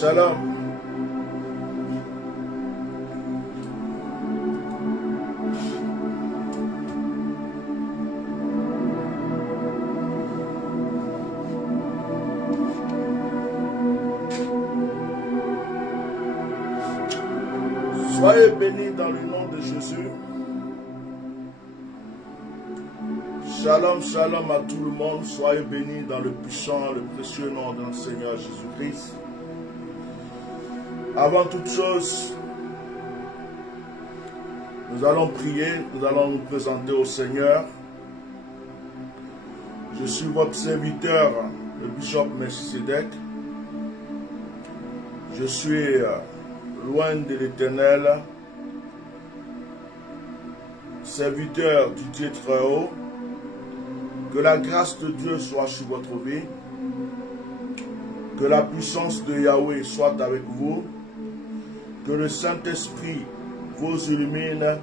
Shalom. Soyez bénis dans le nom de Jésus. Shalom, shalom à tout le monde. Soyez bénis dans le puissant, le précieux nom de notre Seigneur Jésus-Christ. Avant toute chose, nous allons prier, nous allons nous présenter au Seigneur. Je suis votre serviteur, le bishop Melchisedec. Je suis loin de l'Éternel, serviteur du Dieu très haut. Que la grâce de Dieu soit sur votre vie. Que la puissance de Yahweh soit avec vous. Que le Saint-Esprit vous illumine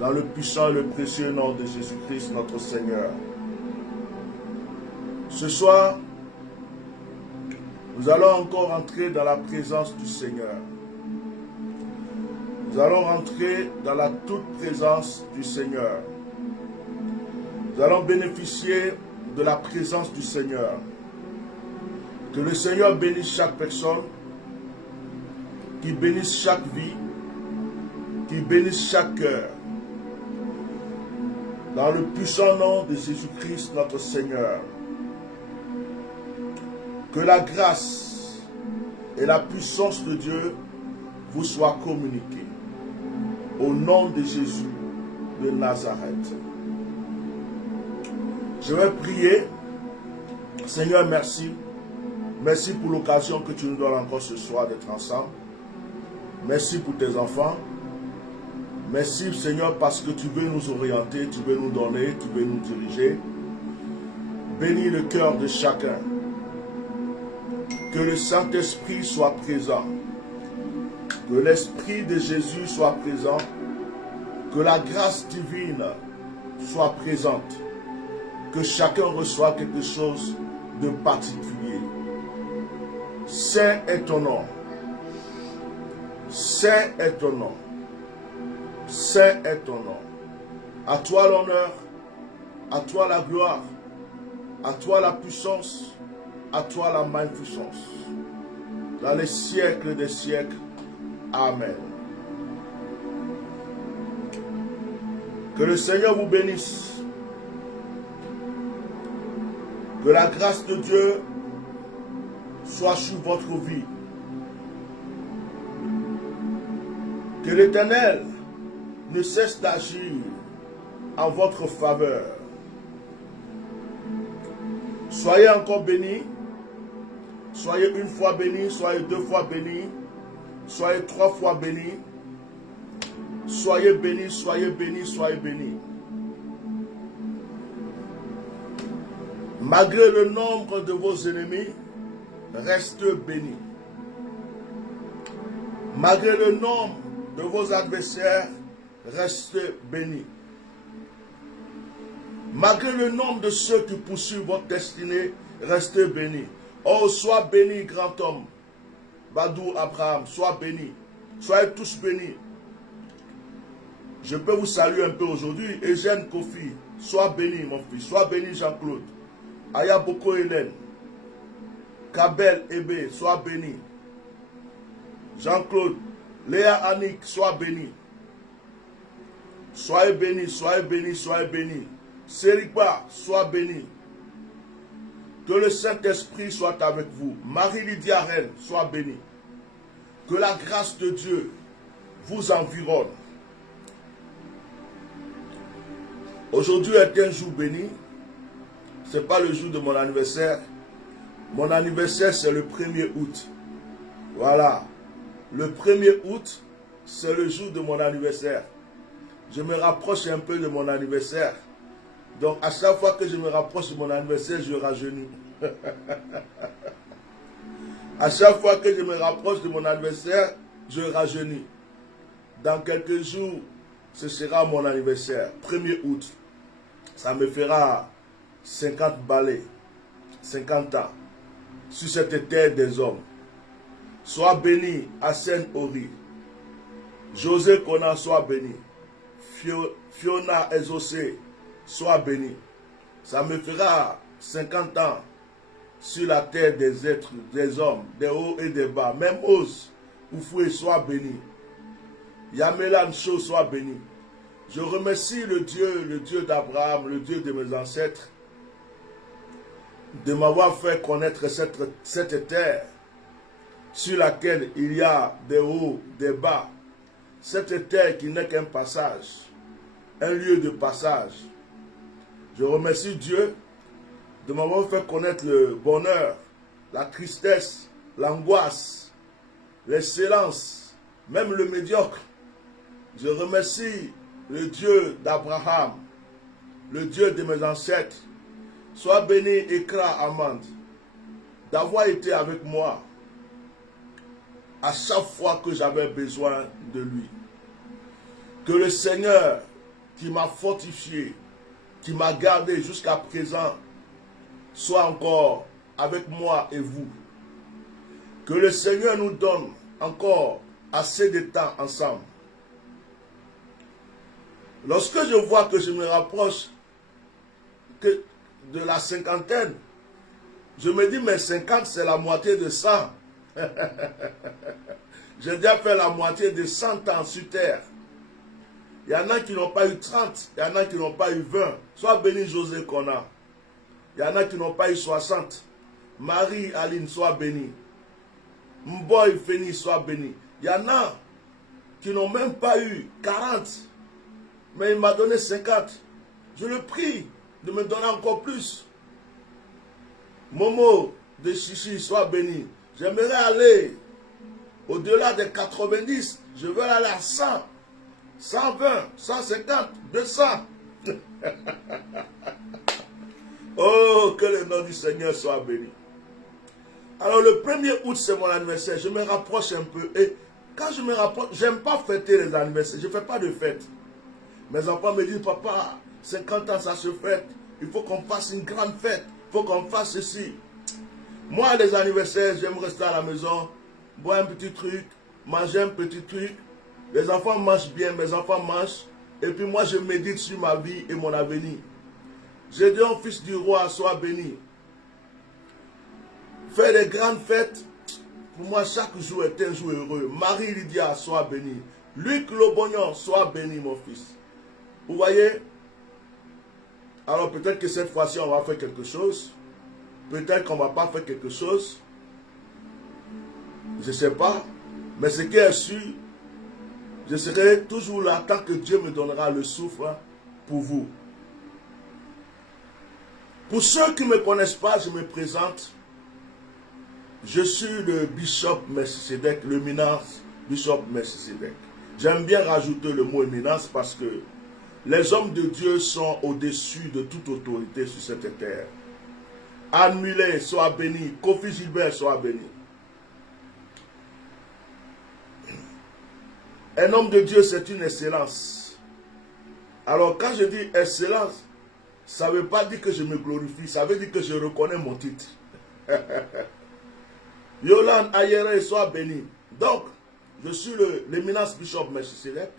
dans le puissant et le précieux nom de Jésus-Christ notre Seigneur. Ce soir, nous allons encore entrer dans la présence du Seigneur. Nous allons rentrer dans la toute présence du Seigneur. Nous allons bénéficier de la présence du Seigneur. Que le Seigneur bénisse chaque personne, qu'il bénisse chaque vie, qu'il bénisse chaque cœur. Dans le puissant nom de Jésus-Christ notre Seigneur. Que la grâce et la puissance de Dieu vous soient communiquées. Au nom de Jésus de Nazareth. Je vais prier. Seigneur, merci. Merci pour l'occasion que tu nous donnes encore ce soir d'être ensemble. Merci pour tes enfants. Merci, Seigneur, parce que tu veux nous orienter, tu veux nous donner, tu veux nous diriger. Bénis le cœur de chacun. Que le Saint-Esprit soit présent. Que l'Esprit de Jésus soit présent. Que la grâce divine soit présente. Que chacun reçoive quelque chose de particulier. Saint est ton nom. Saint est ton nom. Saint est ton nom. À toi l'honneur, à toi la gloire, à toi la puissance, à toi la magnificence. Dans les siècles des siècles. Amen. Que le Seigneur vous bénisse. Que la grâce de Dieu soit sur votre vie. Que l'Éternel ne cesse d'agir en votre faveur. Soyez encore bénis. Soyez une fois bénis, soyez deux fois bénis, soyez trois fois bénis. Soyez bénis, soyez bénis, soyez bénis. Malgré le nombre de vos ennemis, restez bénis. Malgré le nombre de vos adversaires, restez bénis. Malgré le nombre de ceux qui poursuivent votre destinée, restez bénis. Oh, sois béni, grand homme. Badou Abraham, sois béni. Soyez tous bénis. Je peux vous saluer un peu aujourd'hui. Eugène Kofi, sois béni, mon fils. Sois béni, Jean-Claude. Aya Boko Hélène. Kabel Ebe, sois béni. Jean-Claude. Léa Annick, sois béni. Soyez bénis, soyez bénis, soyez bénis. Seripa, sois béni. Que le Saint-Esprit soit avec vous. Marie-Lydia Reine, sois bénie. Que la grâce de Dieu vous environne. Aujourd'hui est un jour béni. Ce n'est pas le jour de mon anniversaire. Mon anniversaire, c'est le 1er août. Voilà. Le 1er août, c'est le jour de mon anniversaire. Je me rapproche un peu de mon anniversaire. Donc, à chaque fois que je me rapproche de mon anniversaire, je rajeunis. À chaque fois que je me rapproche de mon anniversaire, je rajeunis. Dans quelques jours, ce sera mon anniversaire, 1er août. Ça me fera 50 balais, 50 ans, sur cette terre des hommes. Sois béni, Hassan Ori. José Kona, sois béni. Fiona Ezosé, sois béni. Ça me fera 50 ans sur la terre des êtres, des hommes, des hauts et des bas. Même Ose, Oufoué, sois béni. Yamelan Cho, sois béni. Je remercie le Dieu d'Abraham, le Dieu de mes ancêtres, de m'avoir fait connaître cette terre sur laquelle il y a des hauts, des bas. Cette terre qui n'est qu'un passage, un lieu de passage. Je remercie Dieu de m'avoir fait connaître le bonheur, la tristesse, l'angoisse, l'excellence, même le médiocre. Je remercie le Dieu d'Abraham, le Dieu de mes ancêtres. Sois béni, Ekra Amand, d'avoir été avec moi à chaque fois que j'avais besoin de lui. Que le Seigneur qui m'a fortifié, qui m'a gardé jusqu'à présent, soit encore avec moi et vous. Que le Seigneur nous donne encore assez de temps ensemble. Lorsque je vois que je me rapproche de la cinquantaine, je me dis, mais 50 c'est la moitié de 100. J'ai déjà fait la moitié de 100 ans sur terre. Il y en a qui n'ont pas eu 30, il y en a qui n'ont pas eu 20. Sois béni José Kona. Il y en a qui n'ont pas eu 60. Marie Aline, sois béni. Mboy Feni, sois béni. Il y en a qui n'ont même pas eu 40. Mais il m'a donné 50. Je le prie de me donner encore plus. Momo de Chichi, sois béni. J'aimerais aller au-delà des 90. Je veux aller à 100, 120, 150, 200. Oh, que le nom du Seigneur soit béni. Alors le 1er août, c'est mon anniversaire. Je me rapproche un peu. Et quand je me rapproche, j'aime pas fêter les anniversaires. Je ne fais pas de fête. Mes enfants me disent, papa, 50 ans, ça se fête. Il faut qu'on fasse une grande fête. Il faut qu'on fasse ceci. Moi, les anniversaires, j'aime rester à la maison, boire un petit truc, manger un petit truc. Les enfants mangent bien, mes enfants mangent. Et puis moi, je médite sur ma vie et mon avenir. J'ai dit au fils du roi, sois béni. Faire des grandes fêtes, pour moi, chaque jour est un jour heureux. Marie Lydia, sois béni. Luc Lobognon, sois béni, mon fils. Vous voyez? Alors peut-être que cette fois-ci, on va faire quelque chose. Peut-être qu'on ne va pas faire quelque chose. Je ne sais pas. Mais ce qui est sûr, je serai toujours là tant que Dieu me donnera le souffle pour vous. Pour ceux qui ne me connaissent pas, je me présente. Je suis le bishop Melchisedec, l'éminence bishop Melchisedec. J'aime bien rajouter le mot éminence parce que les hommes de Dieu sont au-dessus de toute autorité sur cette terre. Anne Mulet, sois béni. Kofi Gilbert, sois béni. Un homme de Dieu, c'est une excellence. Alors, quand je dis excellence, ça ne veut pas dire que je me glorifie, ça veut dire que je reconnais mon titre. Yolande Ayere, sois béni. Donc, je suis l'éminence bishop Melchisedec,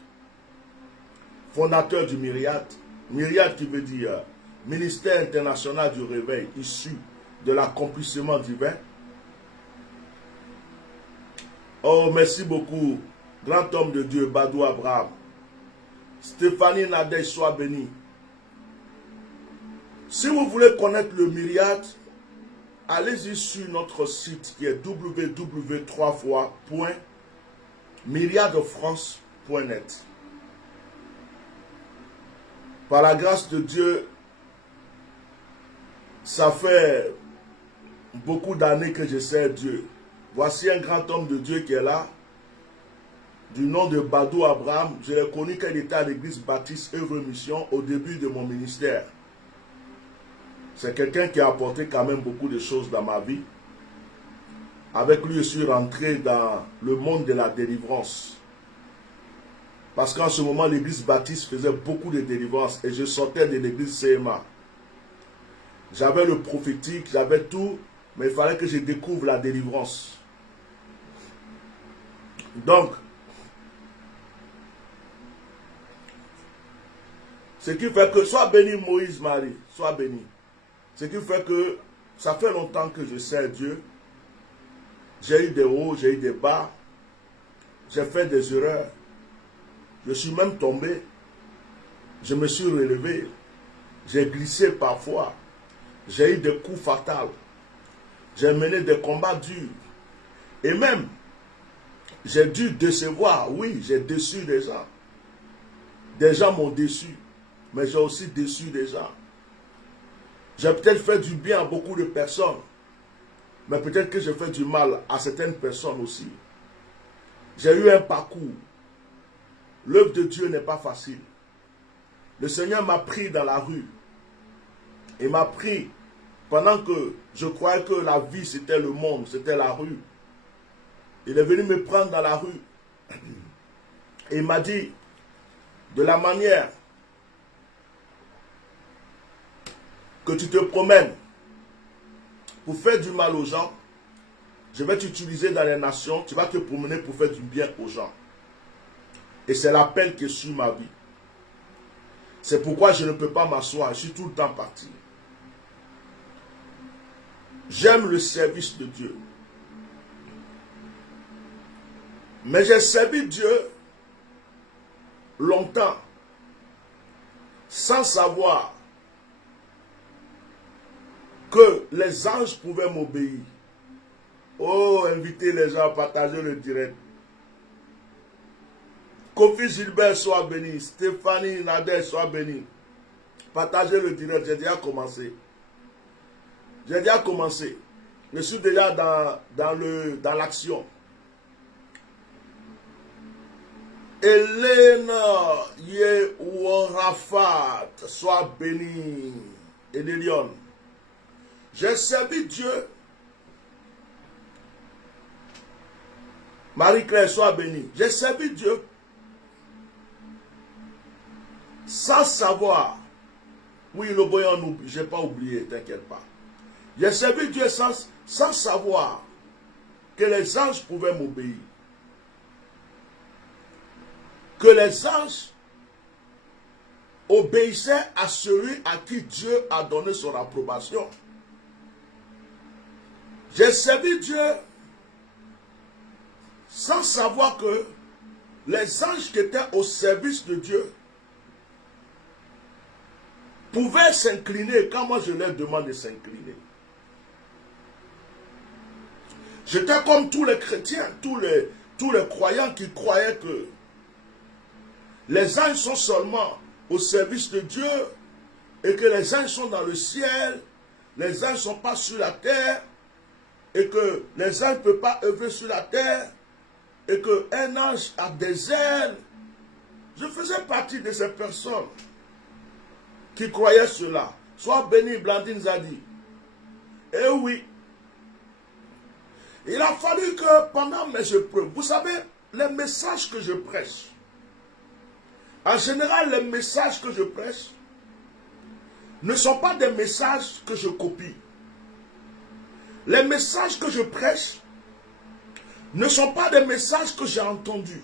fondateur du Myriade. Myriade qui veut dire ministère international du réveil, issu de l'accomplissement divin. Oh, merci beaucoup, grand homme de Dieu, Badou Abraham. Stéphanie Nadège, sois béni. Si vous voulez connaître le Myriade, allez-y sur notre site qui est www.myriadefrance.net. Par la grâce de Dieu, ça fait beaucoup d'années que je sers Dieu. Voici un grand homme de Dieu qui est là, du nom de Badou Abraham. Je l'ai connu quand il était à l'église baptiste Œuvre Mission au début de mon ministère. C'est quelqu'un qui a apporté quand même beaucoup de choses dans ma vie. Avec lui, je suis rentré dans le monde de la délivrance. Parce qu'en ce moment, l'église baptiste faisait beaucoup de délivrance et je sortais de l'église CMA. J'avais le prophétique, j'avais tout, mais il fallait que je découvre la délivrance. Donc, ce qui fait que, sois béni Moïse Marie, sois béni. Ce qui fait que, ça fait longtemps que je sers Dieu. J'ai eu des hauts, j'ai eu des bas. J'ai fait des erreurs. Je suis même tombé. Je me suis relevé. J'ai glissé parfois. J'ai eu des coups fatals. J'ai mené des combats durs. Et même, j'ai dû décevoir. Oui, j'ai déçu des gens. Des gens m'ont déçu. Mais j'ai aussi déçu des gens. J'ai peut-être fait du bien à beaucoup de personnes. Mais peut-être que j'ai fait du mal à certaines personnes aussi. J'ai eu un parcours. L'œuvre de Dieu n'est pas facile. Le Seigneur m'a pris dans la rue. Il m'a pris pendant que je croyais que la vie c'était le monde, c'était la rue. Il est venu me prendre dans la rue. Et il m'a dit, de la manière que tu te promènes pour faire du mal aux gens, je vais t'utiliser dans les nations, tu vas te promener pour faire du bien aux gens. Et c'est l'appel qui est sur ma vie. C'est pourquoi je ne peux pas m'asseoir, je suis tout le temps parti. J'aime le service de Dieu. Mais j'ai servi Dieu longtemps, sans savoir que les anges pouvaient m'obéir. Oh, invitez les gens à partager le direct. Kofi Gilbert soit béni. Stéphanie Nader soit béni. Partagez le direct. J'ai déjà commencé. J'ai déjà commencé. Je suis déjà dans l'action. Elena Yeworafat soit béni. Edelion. J'ai servi Dieu. Marie-Claire soit bénie. J'ai servi Dieu sans savoir. Oui, le boyant, je n'ai pas oublié, t'inquiète pas. J'ai servi Dieu sans savoir que les anges pouvaient m'obéir. Que les anges obéissaient à celui à qui Dieu a donné son approbation. J'ai servi Dieu sans savoir que les anges qui étaient au service de Dieu pouvaient s'incliner quand moi je leur demande de s'incliner. J'étais comme tous les chrétiens, tous les croyants qui croyaient que les anges sont seulement au service de Dieu et que les anges sont dans le ciel, les anges ne sont pas sur la terre et que les anges ne peuvent pas œuvrer sur la terre et qu'un ange a des ailes. Je faisais partie de ces personnes qui croyaient cela. Sois béni, Blandine Zadi. Eh oui. Il a fallu que pendant mes épreuves, vous savez, les messages que je prêche, en général, les messages que je prêche ne sont pas des messages que je copie. Les messages que je prêche ne sont pas des messages que j'ai entendus.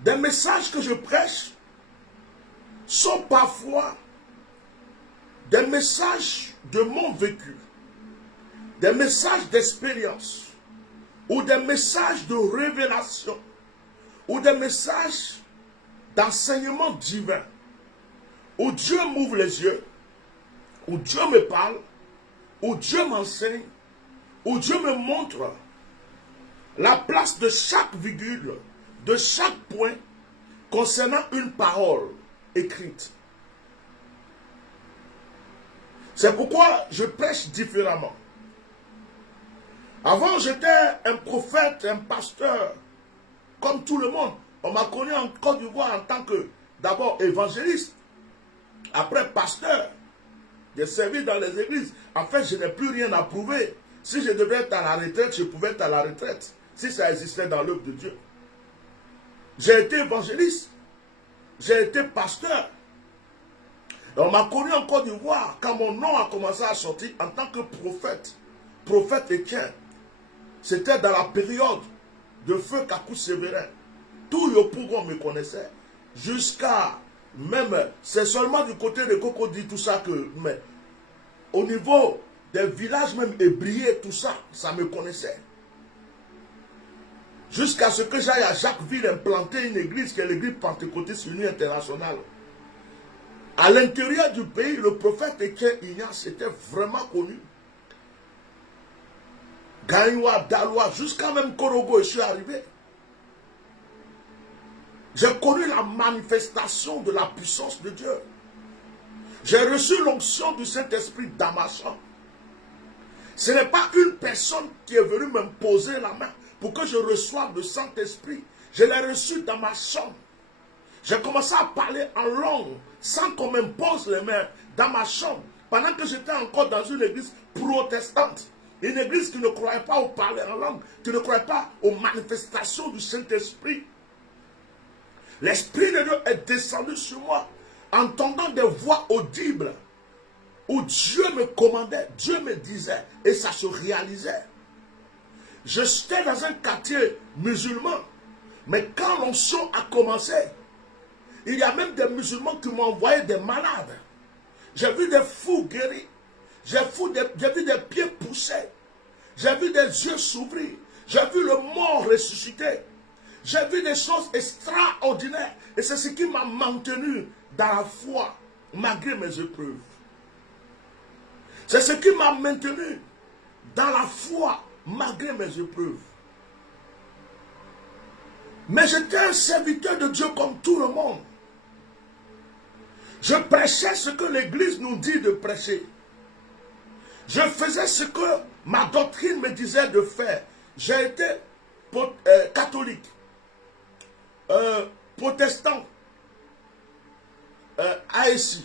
Des messages que je prêche sont parfois des messages de mon vécu, des messages d'expérience, ou des messages de révélation, ou des messages d'enseignement divin, où Dieu m'ouvre les yeux, où Dieu me parle, où Dieu m'enseigne, où Dieu me montre la place de chaque virgule, de chaque point, concernant une parole écrite. C'est pourquoi je prêche différemment. Avant, j'étais un prophète, un pasteur, comme tout le monde. On m'a connu en Côte d'Ivoire en tant que, d'abord, évangéliste, après pasteur. J'ai servi dans les églises. En fait, je n'ai plus rien à prouver. Si je devais être à la retraite, je pouvais être à la retraite. Si ça existait dans l'œuvre de Dieu. J'ai été évangéliste. J'ai été pasteur. Et on m'a connu en Côte d'Ivoire quand mon nom a commencé à sortir en tant que prophète. Prophète Étienne. C'était dans la période de feu Kakou Sévérin. Tout Yopougon me connaissait. Jusqu'à même, c'est seulement du côté de Cocody, tout ça que, mais au niveau des villages même ébriés, tout ça, ça me connaissait. Jusqu'à ce que j'aille à Jacquesville implanter une église qui est l'église pentecôtiste unie internationale. À l'intérieur du pays, le prophète Etienne Ignace était vraiment connu. Gagnoua, Dalois, jusqu'à même Korogo, je suis arrivé. J'ai connu la manifestation de la puissance de Dieu. J'ai reçu l'onction du Saint-Esprit dans ma chambre. Ce n'est pas une personne qui est venue m'imposer la main pour que je reçoive le Saint-Esprit. Je l'ai reçu dans ma chambre. J'ai commencé à parler en langue sans qu'on m'impose les mains dans ma chambre. Pendant que j'étais encore dans une église protestante. Une église qui ne croyait pas au parler en langue. Qui ne croyait pas aux manifestations du Saint-Esprit. L'Esprit de Dieu est descendu sur moi. Entendant des voix audibles. Où Dieu me commandait. Dieu me disait. Et ça se réalisait. J'étais dans un quartier musulman. Mais quand l'onction a commencé. Il y a même des musulmans qui m'ont envoyé des malades. J'ai vu des fous guéris. J'ai vu des pieds poussés. J'ai vu des yeux s'ouvrir. J'ai vu le mort ressusciter. J'ai vu des choses extraordinaires. Et c'est ce qui m'a maintenu dans la foi, malgré mes épreuves. C'est ce qui m'a maintenu dans la foi, malgré mes épreuves. Mais j'étais un serviteur de Dieu comme tout le monde. Je prêchais ce que l'Église nous dit de prêcher. Je faisais ce que ma doctrine me disait de faire. J'ai été catholique, protestant, ASI.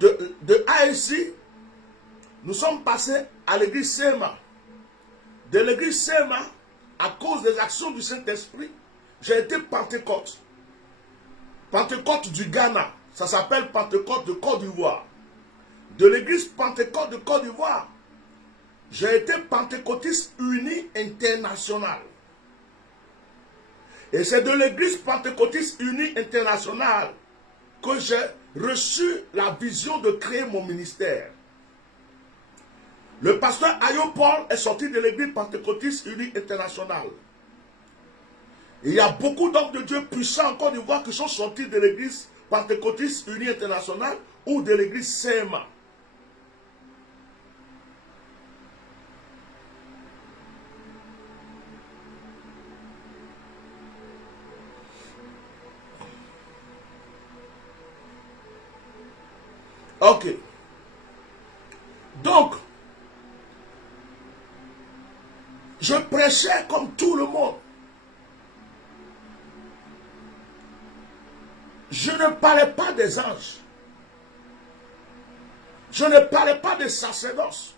De ASI, nous sommes passés à l'église Sema. De l'église Sema, à cause des actions du Saint-Esprit, j'ai été Pentecôte. Pentecôte du Ghana. Ça s'appelle Pentecôte de Côte d'Ivoire. De l'église Pentecôte de Côte d'Ivoire, j'ai été pentecôtiste uni international. Et c'est de l'église pentecôtiste unie internationale que j'ai reçu la vision de créer mon ministère. Le pasteur Ayo Paul est sorti de l'église pentecôtiste unie internationale. Et il y a beaucoup d'hommes de Dieu puissants en Côte d'Ivoire qui sont sortis de l'église pentecôtiste unie internationale ou de l'église Sema. Ok. Donc, je prêchais comme tout le monde. Je ne parlais pas des anges. Je ne parlais pas des sacerdoces.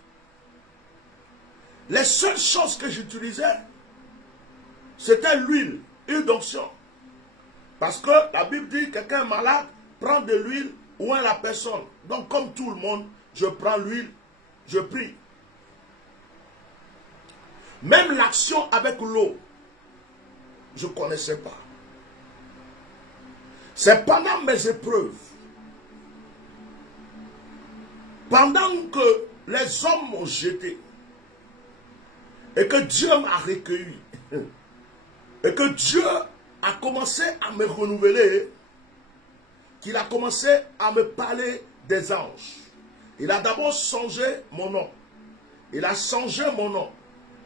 Les seules choses que j'utilisais, c'était l'huile d'onction. Parce que la Bible dit que quelqu'un est malade, prend de l'huile ou à la personne. Donc comme tout le monde, je prends l'huile, je prie. Même l'action avec l'eau, je ne connaissais pas. C'est pendant mes épreuves, pendant que les hommes m'ont jeté, et que Dieu m'a recueilli, et que Dieu a commencé à me renouveler, qu'il a commencé à me parler des anges. Il a d'abord changé mon nom. Il a changé mon nom.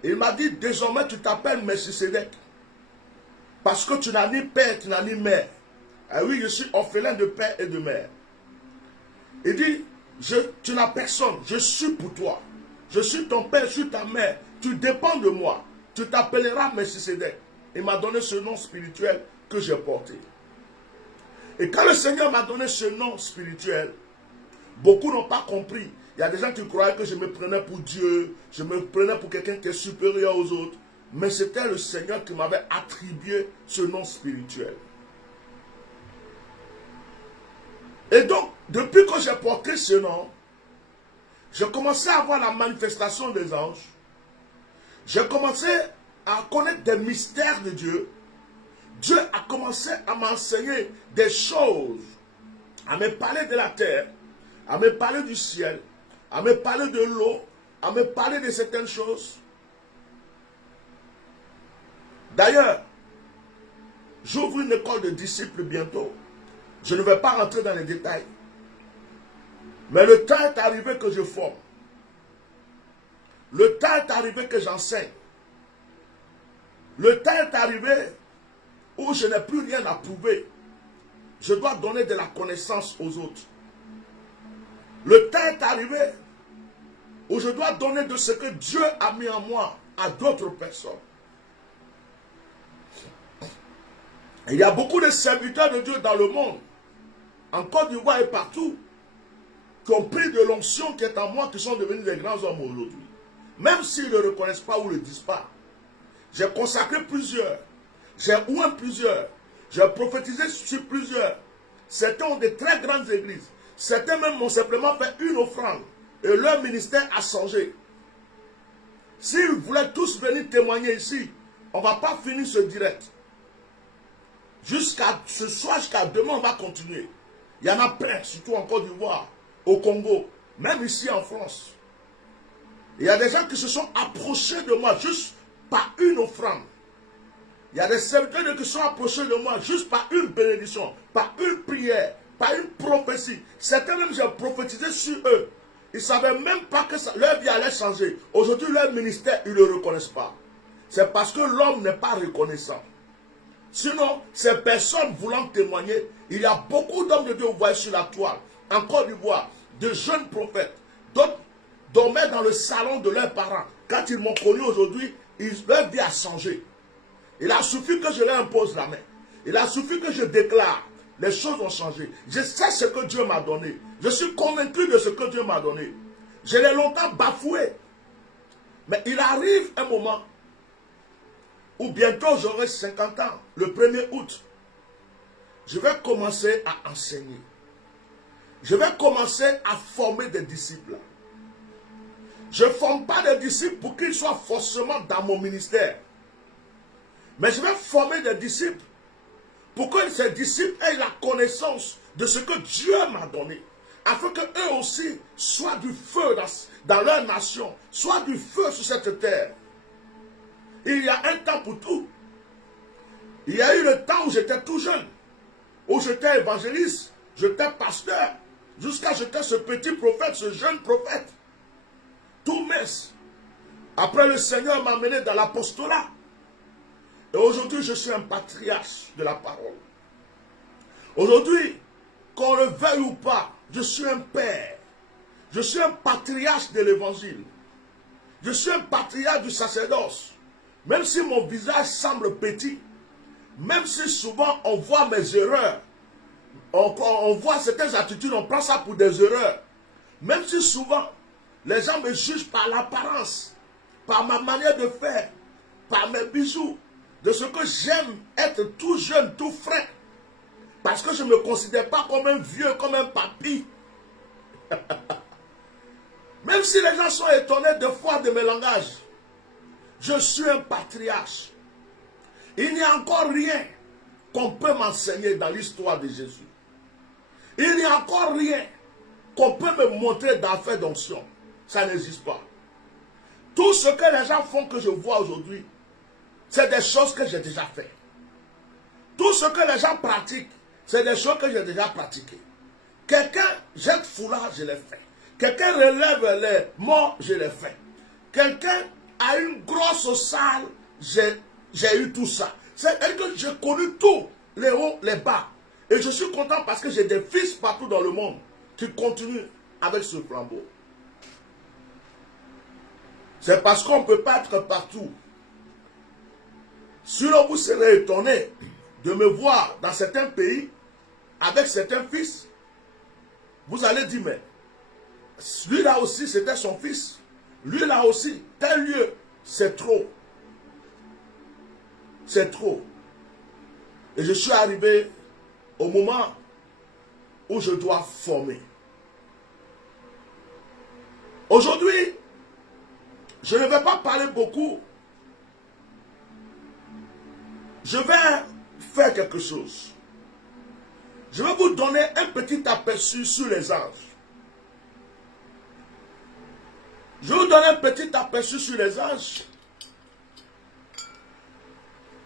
Il m'a dit, désormais tu t'appelles Melchisedec. Parce que tu n'as ni père, tu n'as ni mère. Ah oui, je suis orphelin de père et de mère. Il dit, tu n'as personne, je suis pour toi. Je suis ton père, je suis ta mère. Tu dépends de moi. Tu t'appelleras Melchisedec. Il m'a donné ce nom spirituel que j'ai porté. Et quand le Seigneur m'a donné ce nom spirituel, beaucoup n'ont pas compris. Il y a des gens qui croyaient que je me prenais pour Dieu, je me prenais pour quelqu'un qui est supérieur aux autres. Mais c'était le Seigneur qui m'avait attribué ce nom spirituel. Et donc, depuis que j'ai porté ce nom, j'ai commencé à voir la manifestation des anges. J'ai commencé à connaître des mystères de Dieu, Dieu a commencé à m'enseigner des choses, à me parler de la terre, à me parler du ciel, à me parler de l'eau, à me parler de certaines choses. D'ailleurs, j'ouvre une école de disciples bientôt. Je ne vais pas rentrer dans les détails. Mais le temps est arrivé que je forme. Le temps est arrivé que j'enseigne. Le temps est arrivé où je n'ai plus rien à prouver. Je dois donner de la connaissance aux autres. Le temps est arrivé où je dois donner de ce que Dieu a mis en moi à d'autres personnes. Il y a beaucoup de serviteurs de Dieu dans le monde, en Côte d'Ivoire et partout, qui ont pris de l'onction qui est en moi, qui sont devenus des grands hommes aujourd'hui. Même s'ils ne le reconnaissent pas ou ne le disent pas. J'ai consacré plusieurs. J'ai oint plusieurs. J'ai prophétisé sur plusieurs. Certains ont de très grandes églises. Certains même m'ont simplement fait une offrande. Et leur ministère a changé. S'ils voulaient tous venir témoigner ici, on ne va pas finir ce direct. Jusqu'à ce soir, jusqu'à demain, on va continuer. Il y en a plein, surtout en Côte d'Ivoire, au Congo, même ici en France. Il y a des gens qui se sont approchés de moi juste par une offrande. Il y a des serviteurs qui se sont approchés de moi juste par une bénédiction, par une prière, par une prophétie. Certains même, j'ai prophétisé sur eux. Ils ne savaient même pas que leur vie allait changer. Aujourd'hui, leur ministère, ils ne le reconnaissent pas. C'est parce que l'homme n'est pas reconnaissant. Sinon, ces personnes voulant témoigner, il y a beaucoup d'hommes de Dieu, vous voyez sur la toile, en Côte d'Ivoire, de jeunes prophètes, d'autres dormaient dans le salon de leurs parents. Quand ils m'ont connu aujourd'hui, leur vie a changé. Il a suffi que je leur impose la main. Il a suffi que je déclare. Les choses ont changé. Je sais ce que Dieu m'a donné. Je suis convaincu de ce que Dieu m'a donné. Je l'ai longtemps bafoué. Mais il arrive un moment où bientôt j'aurai 50 ans, le 1er août. Je vais commencer à enseigner. Je vais commencer à former des disciples. Je ne forme pas des disciples pour qu'ils soient forcément dans mon ministère. Mais je vais former des disciples pour que ces disciples aient la connaissance de ce que Dieu m'a donné. Afin qu'eux aussi soient du feu dans leur nation, soient du feu sur cette terre. Il y a un temps pour tout. Il y a eu le temps où j'étais tout jeune, où j'étais évangéliste, j'étais pasteur, jusqu'à j'étais ce petit prophète, ce jeune prophète. Tout mince. Après, le Seigneur m'a mené dans l'apostolat. Et aujourd'hui, je suis un patriarche de la parole. Aujourd'hui, qu'on le veuille ou pas, je suis un père. Je suis un patriarche de l'évangile. Je suis un patriarche du sacerdoce. Même si mon visage semble petit, même si souvent on voit mes erreurs, on voit certaines attitudes, on prend ça pour des erreurs. Même si souvent les gens me jugent par l'apparence, par ma manière de faire, par mes bijoux, de ce que j'aime être tout jeune, tout frais. Parce que je ne me considère pas comme un vieux, comme un papy. Même si les gens sont étonnés de fois de mes langages, je suis un patriarche. Il n'y a encore rien qu'on peut m'enseigner dans l'histoire de Jésus. Il n'y a encore rien qu'on peut me montrer d'affaires d'onction. Ça n'existe pas. Tout ce que les gens font que je vois aujourd'hui, c'est des choses que j'ai déjà fait. Tout ce que les gens pratiquent, c'est des choses que j'ai déjà pratiquées. Quelqu'un jette foulard, je l'ai fait. Quelqu'un relève les morts, je l'ai fait. Quelqu'un a une grosse salle, j'ai eu tout ça. C'est-à-dire que j'ai connu tout, les hauts, les bas. Et je suis content parce que j'ai des fils partout dans le monde qui continuent avec ce flambeau. C'est parce qu'on ne peut pas être partout. Sinon, vous serez étonné de me voir dans certains pays avec certains fils. Vous allez dire, mais lui là aussi, c'était son fils. Lui là aussi, tel lieu, c'est trop. C'est trop. Et je suis arrivé au moment où je dois former. Aujourd'hui, je ne vais pas parler beaucoup Je vais faire quelque chose. Je vais vous donner un petit aperçu sur les anges. Je vais vous donner un petit aperçu sur les anges.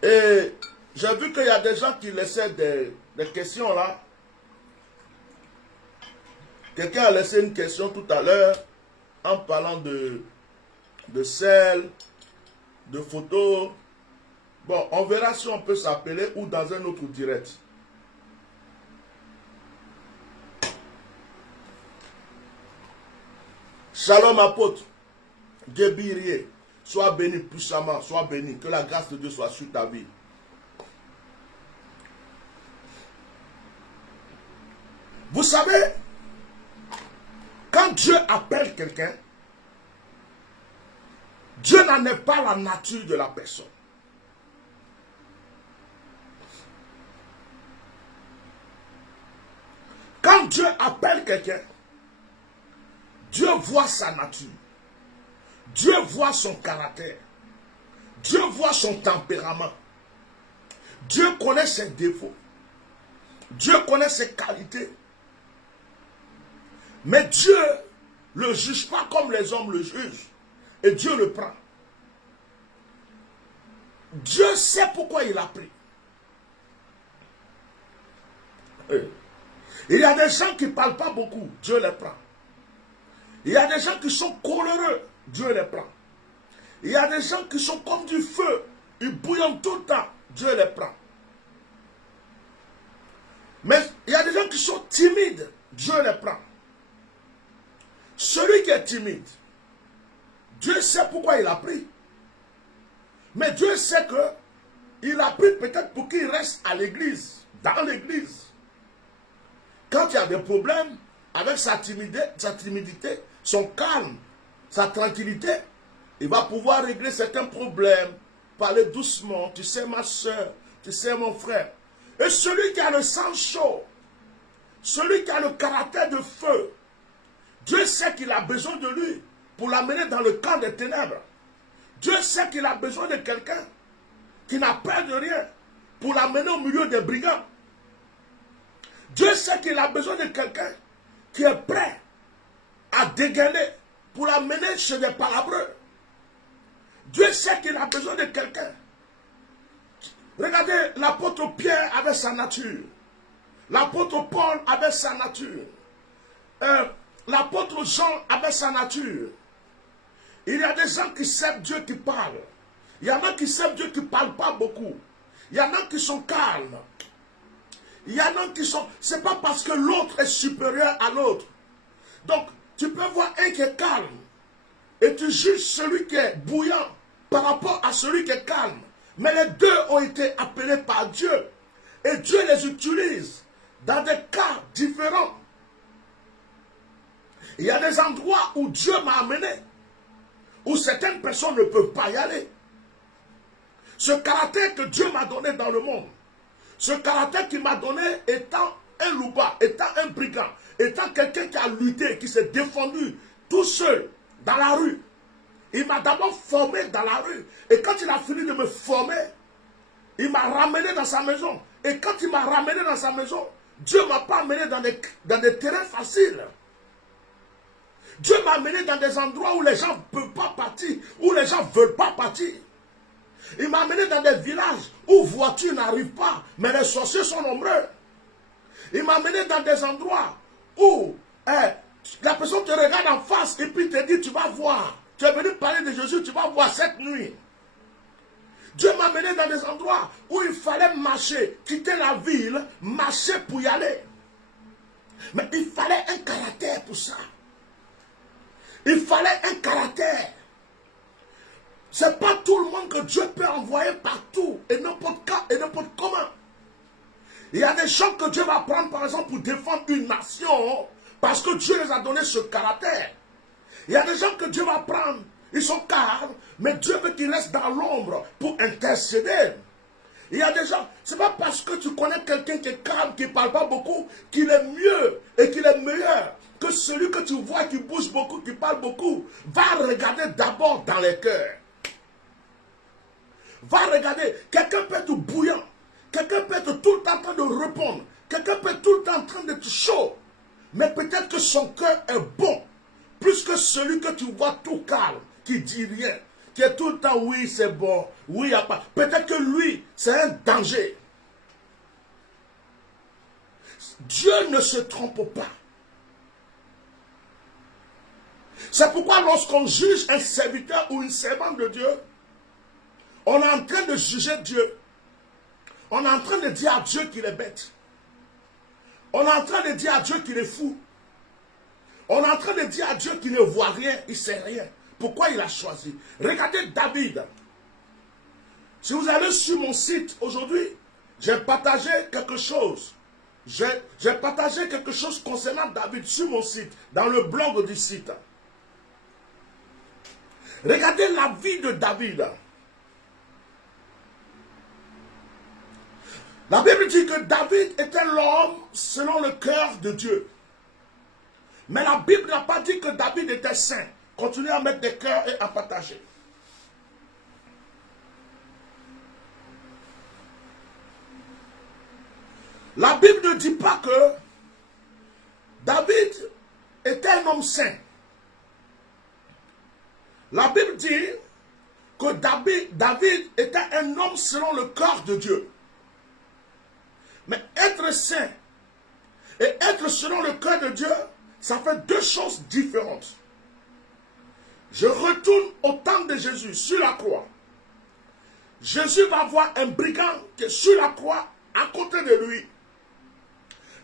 Et j'ai vu qu'il y a des gens qui laissaient des questions là. Quelqu'un a laissé une question tout à l'heure en parlant de sel, de photos. Bon, on verra si on peut s'appeler ou dans un autre direct. Shalom apôtre, Guébirier, sois béni puissamment, sois béni, que la grâce de Dieu soit sur ta vie. Vous savez, quand Dieu appelle quelqu'un, Dieu n'en est pas la nature de la personne. Quand Dieu appelle quelqu'un, Dieu voit sa nature. Dieu voit son caractère. Dieu voit son tempérament. Dieu connaît ses défauts. Dieu connaît ses qualités. Mais Dieu ne le juge pas comme les hommes le jugent. Et Dieu le prend. Dieu sait pourquoi il a pris. Il y a des gens qui ne parlent pas beaucoup. Dieu les prend. Il y a des gens qui sont coléreux. Dieu les prend. Il y a des gens qui sont comme du feu. Ils bouillonnent tout le temps. Dieu les prend. Mais il y a des gens qui sont timides. Dieu les prend. Celui qui est timide, Dieu sait pourquoi il a pris. Mais Dieu sait que il a pris peut-être pour qu'il reste à l'église, dans l'église. Quand il y a des problèmes avec sa timidité, son calme, sa tranquillité, il va pouvoir régler certains problèmes, parler doucement. Tu sais ma soeur, tu sais mon frère. Et celui qui a le sang chaud, celui qui a le caractère de feu, Dieu sait qu'il a besoin de lui pour l'amener dans le camp des ténèbres. Dieu sait qu'il a besoin de quelqu'un qui n'a peur de rien pour l'amener au milieu des brigands. Dieu sait qu'il a besoin de quelqu'un qui est prêt à dégainer pour l'amener chez des palabreux. Dieu sait qu'il a besoin de quelqu'un. Regardez, l'apôtre Pierre avait sa nature. L'apôtre Paul avait sa nature. L'apôtre Jean avait sa nature. Il y a des gens qui savent Dieu qui parle. Il y en a qui savent Dieu qui ne parle pas beaucoup. Il y en a qui sont calmes. Il y en a qui sont... Ce n'est pas parce que l'autre est supérieur à l'autre. Donc, tu peux voir un qui est calme. Et tu juges celui qui est bouillant par rapport à celui qui est calme. Mais les deux ont été appelés par Dieu. Et Dieu les utilise dans des cas différents. Il y a des endroits où Dieu m'a amené, où certaines personnes ne peuvent pas y aller. Ce caractère que Dieu m'a donné dans le monde, ce caractère qu'il m'a donné étant un loupa, étant un brigand, étant quelqu'un qui a lutté, qui s'est défendu tout seul dans la rue. Il m'a d'abord formé dans la rue. Et quand il a fini de me former, il m'a ramené dans sa maison. Et quand il m'a ramené dans sa maison, Dieu ne m'a pas amené dans des terrains faciles. Dieu m'a amené dans des endroits où les gens ne peuvent pas partir, où les gens ne veulent pas partir. Il m'a amené dans des villages où voitures n'arrivent pas, mais les sorciers sont nombreux. Il m'a amené dans des endroits où la personne te regarde en face et puis te dit, tu vas voir. Tu es venu parler de Jésus, tu vas voir cette nuit. Dieu m'a amené dans des endroits où il fallait marcher, quitter la ville, marcher pour y aller. Mais il fallait un caractère pour ça. Il fallait un caractère. Ce n'est pas tout le monde que Dieu peut envoyer partout, et n'importe quand, et n'importe comment. Il y a des gens que Dieu va prendre, par exemple, pour défendre une nation, parce que Dieu les a donné ce caractère. Il y a des gens que Dieu va prendre, ils sont calmes, mais Dieu veut qu'ils restent dans l'ombre pour intercéder. Il y a des gens, ce n'est pas parce que tu connais quelqu'un qui est calme, qui ne parle pas beaucoup, qu'il est mieux et qu'il est meilleur que celui que tu vois qui bouge beaucoup, qui parle beaucoup. Va regarder d'abord dans les cœurs. Va regarder. Quelqu'un peut être bouillant. Quelqu'un peut être tout le temps en train de répondre. Quelqu'un peut être tout le temps en train d'être chaud. Mais peut-être que son cœur est bon. Plus que celui que tu vois tout calme, qui dit rien. Qui est tout le temps, oui, c'est bon. Oui, il n'y a pas. Peut-être que lui, c'est un danger. Dieu ne se trompe pas. C'est pourquoi lorsqu'on juge un serviteur ou une servante de Dieu, on est en train de juger Dieu. On est en train de dire à Dieu qu'il est bête. On est en train de dire à Dieu qu'il est fou. On est en train de dire à Dieu qu'il ne voit rien, il ne sait rien. Pourquoi il a choisi? Regardez David. Si vous allez sur mon site aujourd'hui, j'ai partagé quelque chose. J'ai partagé quelque chose concernant David sur mon site, dans le blog du site. Regardez la vie de David. La Bible dit que David était l'homme selon le cœur de Dieu. Mais la Bible n'a pas dit que David était saint. Continuez à mettre des cœurs et à partager. La Bible ne dit pas que David était un homme saint. La Bible dit que David était un homme selon le cœur de Dieu. Mais être saint et être selon le cœur de Dieu, ça fait deux choses différentes. Je retourne au temps de Jésus, sur la croix. Jésus va voir un brigand qui est sur la croix, à côté de lui.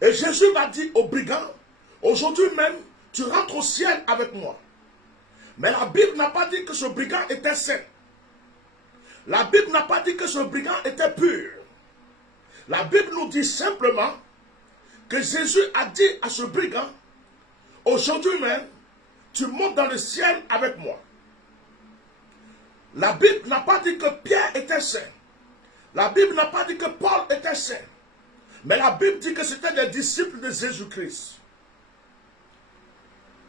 Et Jésus va dire au brigand, aujourd'hui même, tu rentres au ciel avec moi. Mais la Bible n'a pas dit que ce brigand était saint. La Bible n'a pas dit que ce brigand était pur. La Bible nous dit simplement que Jésus a dit à ce brigand, aujourd'hui même, tu montes dans le ciel avec moi. La Bible n'a pas dit que Pierre était saint. La Bible n'a pas dit que Paul était saint. Mais la Bible dit que c'était des disciples de Jésus-Christ.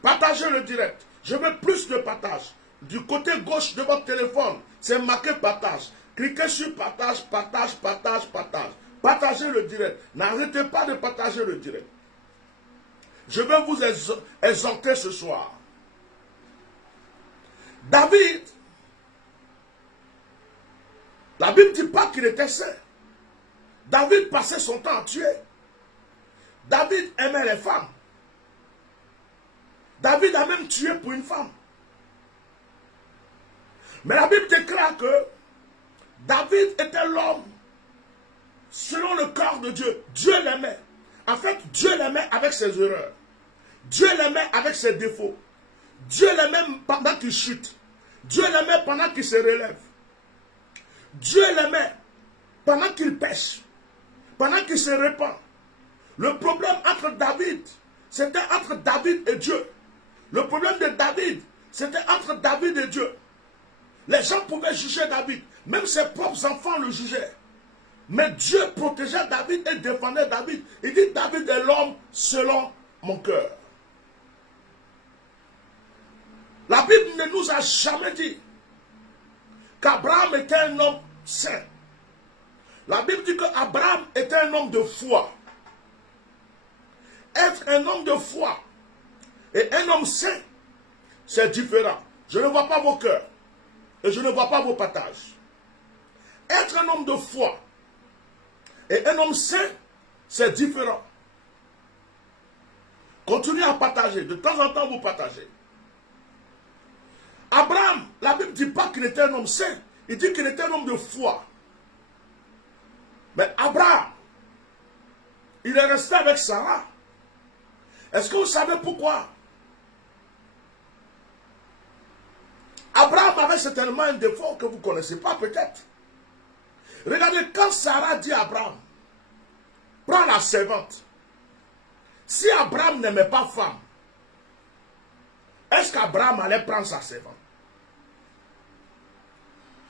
Partagez le direct. Je veux plus de partage. Du côté gauche de votre téléphone, c'est marqué partage. Cliquez sur partage, partage, partage, partage. Partagez le direct. N'arrêtez pas de partager le direct. Je veux vous exhorter ce soir. David, la Bible ne dit pas qu'il était saint. David passait son temps à tuer. David aimait les femmes. David a même tué pour une femme. Mais la Bible déclare que David était l'homme selon le cœur de Dieu. Dieu l'aimait. En fait, Dieu l'aimait avec ses erreurs. Dieu l'aimait avec ses défauts. Dieu l'aimait pendant qu'il chute. Dieu l'aimait pendant qu'il se relève. Dieu l'aimait pendant qu'il pêche. Pendant qu'il se répand. Le problème entre David, c'était entre David et Dieu. Le problème de David, c'était entre David et Dieu. Les gens pouvaient juger David. Même ses propres enfants le jugeaient. Mais Dieu protégeait David et défendait David. Il dit, David est l'homme selon mon cœur. La Bible ne nous a jamais dit qu'Abraham était un homme saint. La Bible dit qu'Abraham était un homme de foi. Être un homme de foi et un homme saint, c'est différent. Je ne vois pas vos cœurs et je ne vois pas vos partages. Être un homme de foi et un homme saint, c'est différent. Continuez à partager. De temps en temps, vous partagez. Abraham, la Bible ne dit pas qu'il était un homme saint. Il dit qu'il était un homme de foi. Mais Abraham, il est resté avec Sarah. Est-ce que vous savez pourquoi? Abraham avait certainement un défaut que vous ne connaissez pas peut-être. Regardez, quand Sarah dit à Abraham, prends la servante. Si Abraham n'aimait pas femme, est-ce qu'Abraham allait prendre sa servante?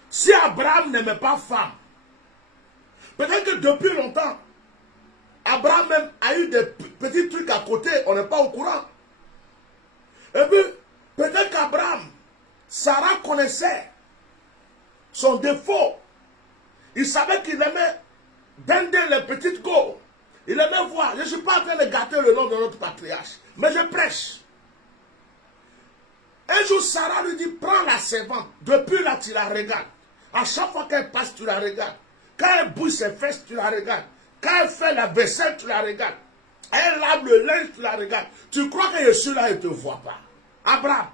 Si Abraham n'aimait pas femme, peut-être que depuis longtemps, Abraham même a eu des petits trucs à côté, on n'est pas au courant. Et puis, peut-être qu'Abraham, Sarah connaissait son défaut Il savait qu'il aimait dender les petites go. Il aimait voir. Je ne suis pas en train de gâter le nom de notre patriarche, mais je prêche. Un jour, Sarah lui dit, prends la servante. Depuis là, tu la regardes. À chaque fois qu'elle passe, tu la regardes. Quand elle bouge ses fesses, tu la regardes. Quand elle fait la vaisselle, tu la regardes. Elle lave le linge, tu la regardes. Tu crois que je suis là et ne te vois pas. Abraham,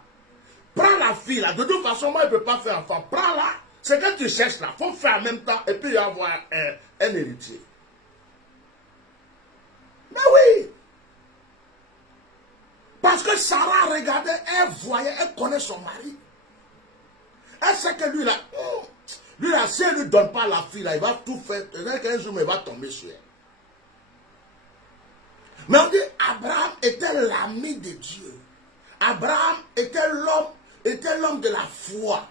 prends la fille là. De toute façon, moi, je ne peux pas faire enfant. Prends-la. C'est que tu cherches là. Il faut faire en même temps et puis avoir un héritier. Mais oui. Parce que Sarah regardait, elle voyait, elle connaît son mari. Elle sait que lui là, si elle ne lui donne pas la fille là, il va tout faire. Un jour, il va tomber sur elle. Mais on dit, Abraham était l'ami de Dieu. Abraham était l'homme de la foi.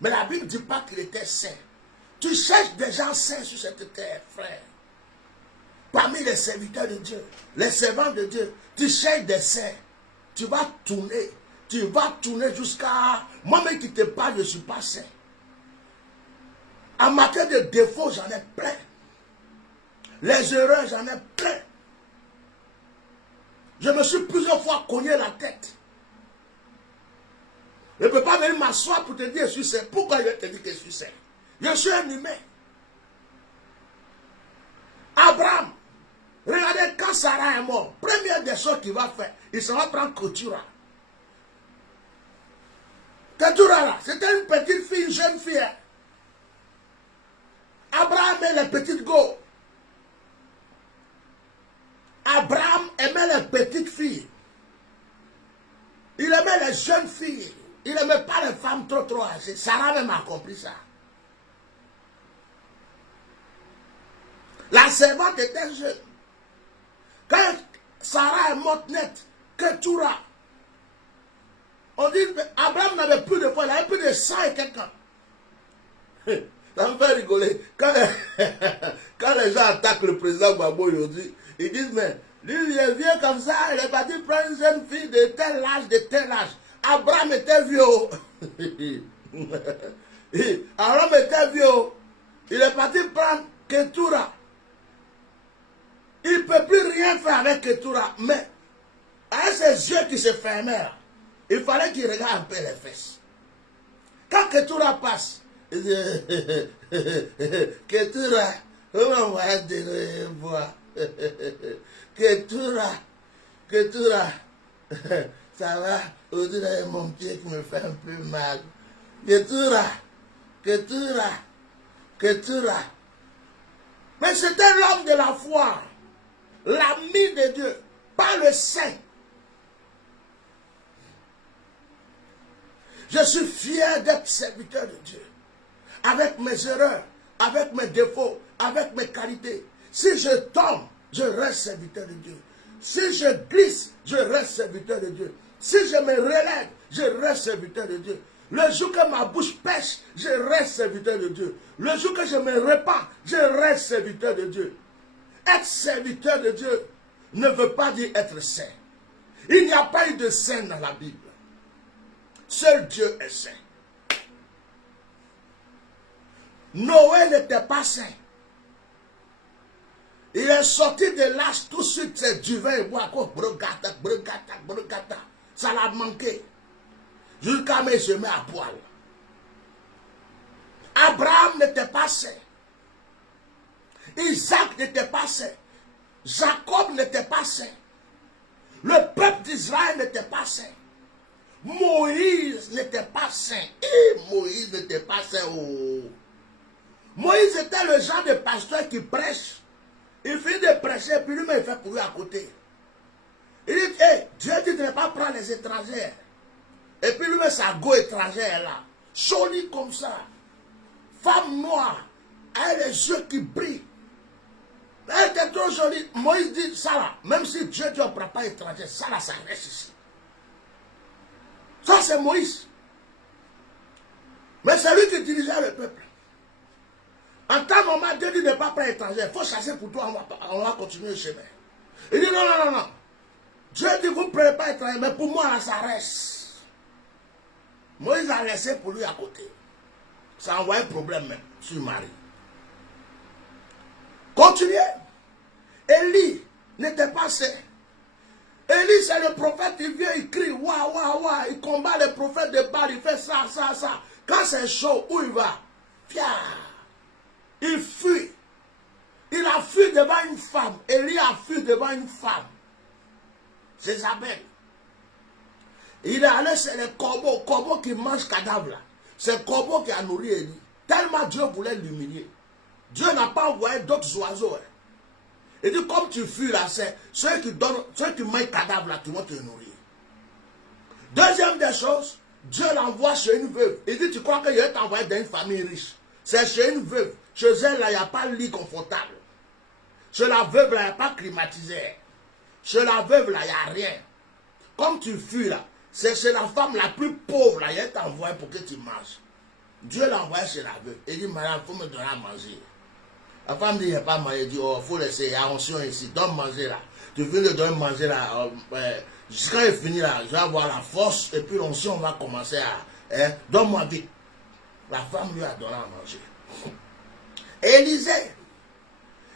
Mais la Bible ne dit pas qu'il était saint. Tu cherches des gens saints sur cette terre, frère. Parmi les serviteurs de Dieu, les servants de Dieu, tu cherches des saints. Tu vas tourner jusqu'à... Moi-même qui te parle, je ne suis pas saint. En matière de défauts, j'en ai plein. Les erreurs, j'en ai plein. Je me suis plusieurs fois cogné la tête. Je ne peux pas venir m'asseoir pour te dire que je suis saint. Pourquoi je vais te dire que je suis saint? Je suis un humain. Abraham, regardez, quand Sarah est mort, première des choses qu'il va faire, il s'en va prendre Ketura. Ketura là, c'était une petite fille, une jeune fille. Abraham aimait les petites go. Abraham aimait les petites filles. Il aimait les jeunes filles. Il n'aimait pas les femmes trop âgées. Sarah même a compris ça. La servante était jeune. Quand Sarah est morte net, Ketura, on dit Abraham n'avait plus de foi, il avait plus de 100 et quelqu'un. Ça me fait rigoler. Quand les gens attaquent le président Gbagbo aujourd'hui, ils disent, mais lui, il est vieux comme ça, il est parti prendre une jeune fille de tel âge. Abraham était vieux. Abraham était vieux. Il est parti prendre Ketura. Il ne peut plus rien faire avec Ketura, mais avec ses yeux qui se fermaient, il fallait qu'il regarde un peu les fesses. Quand Ketura passe, il dit, Ketura, comment on va te voir? Ketura, ça va, aujourd'hui mon pied qui me fait un peu mal. Ketura. Mais c'était l'homme de la foi, l'ami de Dieu, pas le saint. Je suis fier d'être serviteur de Dieu. Avec mes erreurs, avec mes défauts, avec mes qualités. Si je tombe, je reste serviteur de Dieu. Si je glisse, je reste serviteur de Dieu. Si je me relève, je reste serviteur de Dieu. Le jour que ma bouche pêche, je reste serviteur de Dieu. Le jour que je me repens, je reste serviteur de Dieu. Être serviteur de Dieu ne veut pas dire être saint. Il n'y a pas eu de saint dans la Bible. Seul Dieu est saint. Noé n'était pas saint. Il est sorti de l'âge tout de suite, c'est du vin et boire. Brogata. Ça l'a manqué. Jusqu'à mes se met à poil. Abraham n'était pas saint. Isaac n'était pas saint. Jacob n'était pas saint. Le peuple d'Israël n'était pas saint. Moïse n'était pas saint. Et Moïse n'était pas saint. Oh. Moïse était le genre de pasteur qui prêche. Il finit de prêcher, puis lui-même il fait pour lui à côté. Il dit, hey, Dieu dit de ne pas prendre les étrangers. Et puis lui-même sa go étrangère là. Jolie comme ça. Femme noire. Elle a les yeux qui brillent. Elle était trop jolie. Moïse dit, ça là, même si Dieu ne prend pas étranger, ça là, ça reste ici. Ça c'est Moïse. Mais c'est lui qui dirigeait le peuple. En tant moment, Dieu dit de ne pas prendre étranger. Il faut chasser pour toi, on va continuer le chemin. Il dit non. Dieu dit vous ne prenez pas étranger, mais pour moi là, ça reste. Moïse a laissé pour lui à côté. Ça a envoyé un problème même sur Marie. Continuez. Élie n'était pas saint. Élie, c'est le prophète, il vient, il crie, waouh, waouh, waouh, il combat les prophètes de Baal, il fait ça, ça, ça. Quand c'est chaud, où il va? Il fuit. Il a fui devant une femme. Élie a fui devant une femme. C'est Isabelle. Il est allé chez les corbeaux qui mangent cadavres. C'est le corbeau qui a nourri Élie. Tellement Dieu voulait l'humilier. Dieu n'a pas envoyé d'autres oiseaux. Il dit, comme tu fuis là, c'est ceux qui mangent cadavres là, qui vont te nourrir. Deuxième des choses, Dieu l'envoie chez une veuve. Il dit, tu crois qu'il va t'envoyer dans une famille riche? C'est chez une veuve. Chez elle, là, il n'y a pas de lit confortable. Chez la veuve, là, il n'y a pas climatisé. Chez la veuve, là, il n'y a rien. Comme tu fuis là, c'est chez la femme la plus pauvre, là, il t'envoie pour que tu manges. Dieu l'a envoyé chez la veuve. Il dit, madame, il faut me donner à manger. La femme dit, il n'y a pas manger. Il dit, oh, il faut laisser, il y a onction ici, donne manger là. Tu viens de donner manger là, jusqu'à il finit là, je vais avoir la force, et puis l'onction va commencer à, donne-moi vite. La femme lui a donné à manger. Élisée,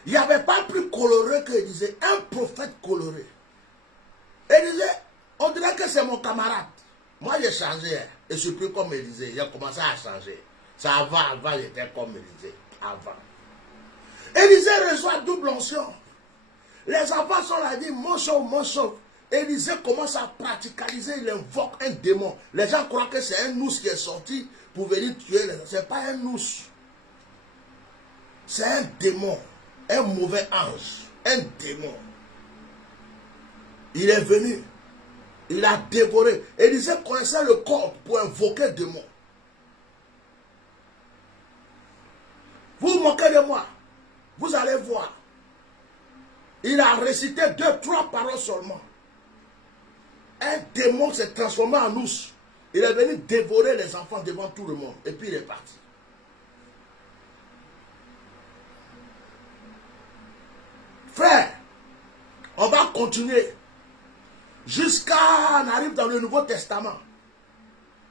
il n'y avait pas plus coloré qu'Élisée, un prophète coloré. Élisée, on dirait que c'est mon camarade. Moi, j'ai changé, et je suis plus comme Élisée. J'ai commencé à changer. Ça avant, j'étais comme Élisée. Avant. Élisée reçoit double onction. Les enfants sont là, ils disent, mon chauve. Élisée commence à praticaliser, il invoque un démon. Les gens croient que c'est un ours qui est sorti pour venir tuer les gens. Ce n'est pas un ours. C'est un démon. Un mauvais ange. Un démon. Il est venu. Il a dévoré. Élisée connaissait le corps pour invoquer le démon. Vous vous moquez de moi. Vous allez voir. Il a récité 2-3 paroles seulement. Un démon s'est transformé en ours. Il est venu dévorer les enfants devant tout le monde. Et puis il est parti. Frère, on va continuer. Jusqu'à on arrive dans le Nouveau Testament.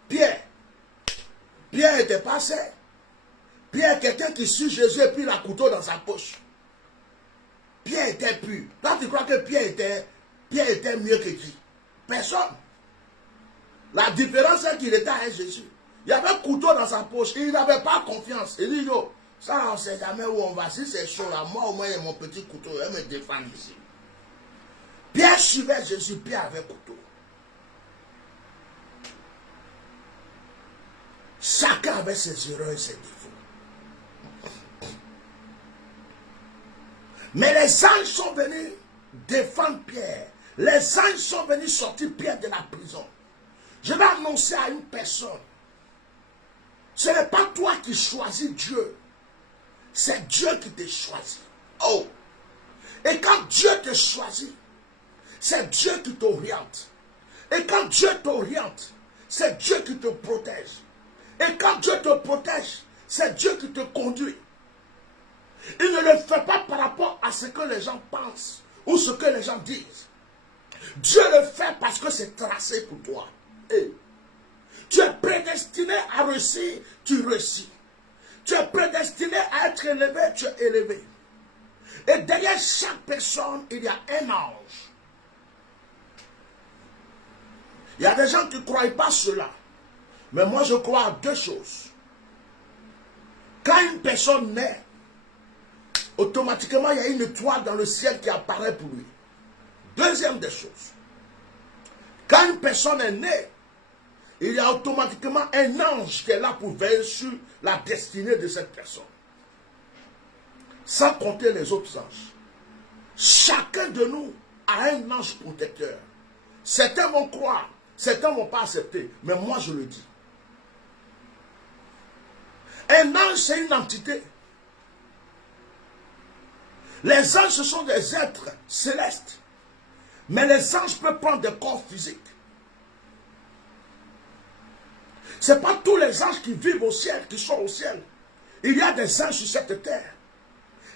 Pierre était passé. Pierre, quelqu'un qui suit Jésus et puis il a un couteau dans sa poche. Pierre était pur. Toi, tu crois que Pierre était mieux que qui? Personne. La différence, c'est qu'il était avec Jésus. Il y avait un couteau dans sa poche. Il n'avait pas confiance. Il dit, yo, ça, on ne sait jamais où on va. Si c'est chaud là, moi, au moins, il y a mon petit couteau. Il va me défendre ici. Pierre suivait Jésus. Pierre avait un couteau. Chacun avait ses erreurs et ses défauts. Mais les anges sont venus défendre Pierre. Les anges sont venus sortir Pierre de la prison. Je vais annoncer à une personne. Ce n'est pas toi qui choisis Dieu. C'est Dieu qui te choisit. Oh! Et quand Dieu te choisit, c'est Dieu qui t'oriente. Et quand Dieu t'oriente, c'est Dieu qui te protège. Et quand Dieu te protège, c'est Dieu qui te conduit. Il ne le fait pas par rapport à ce que les gens pensent ou ce que les gens disent. Dieu le fait parce que c'est tracé pour toi. Et tu es prédestiné à réussir, tu réussis. Tu es prédestiné à être élevé, tu es élevé. Et derrière chaque personne, il y a un ange. Il y a des gens qui ne croient pas cela. Mais moi, je crois à deux choses. Quand une personne naît, automatiquement, il y a une étoile dans le ciel qui apparaît pour lui. Deuxième des choses. Quand une personne est née, il y a automatiquement un ange qui est là pour veiller sur la destinée de cette personne. Sans compter les autres anges. Chacun de nous a un ange protecteur. Certains vont croire, certains ne vont pas accepter, mais moi je le dis. Un ange, c'est une entité. Les anges, ce sont des êtres célestes. Mais les anges peuvent prendre des corps physiques. Ce n'est pas tous les anges qui vivent au ciel, qui sont au ciel. Il y a des anges sur cette terre.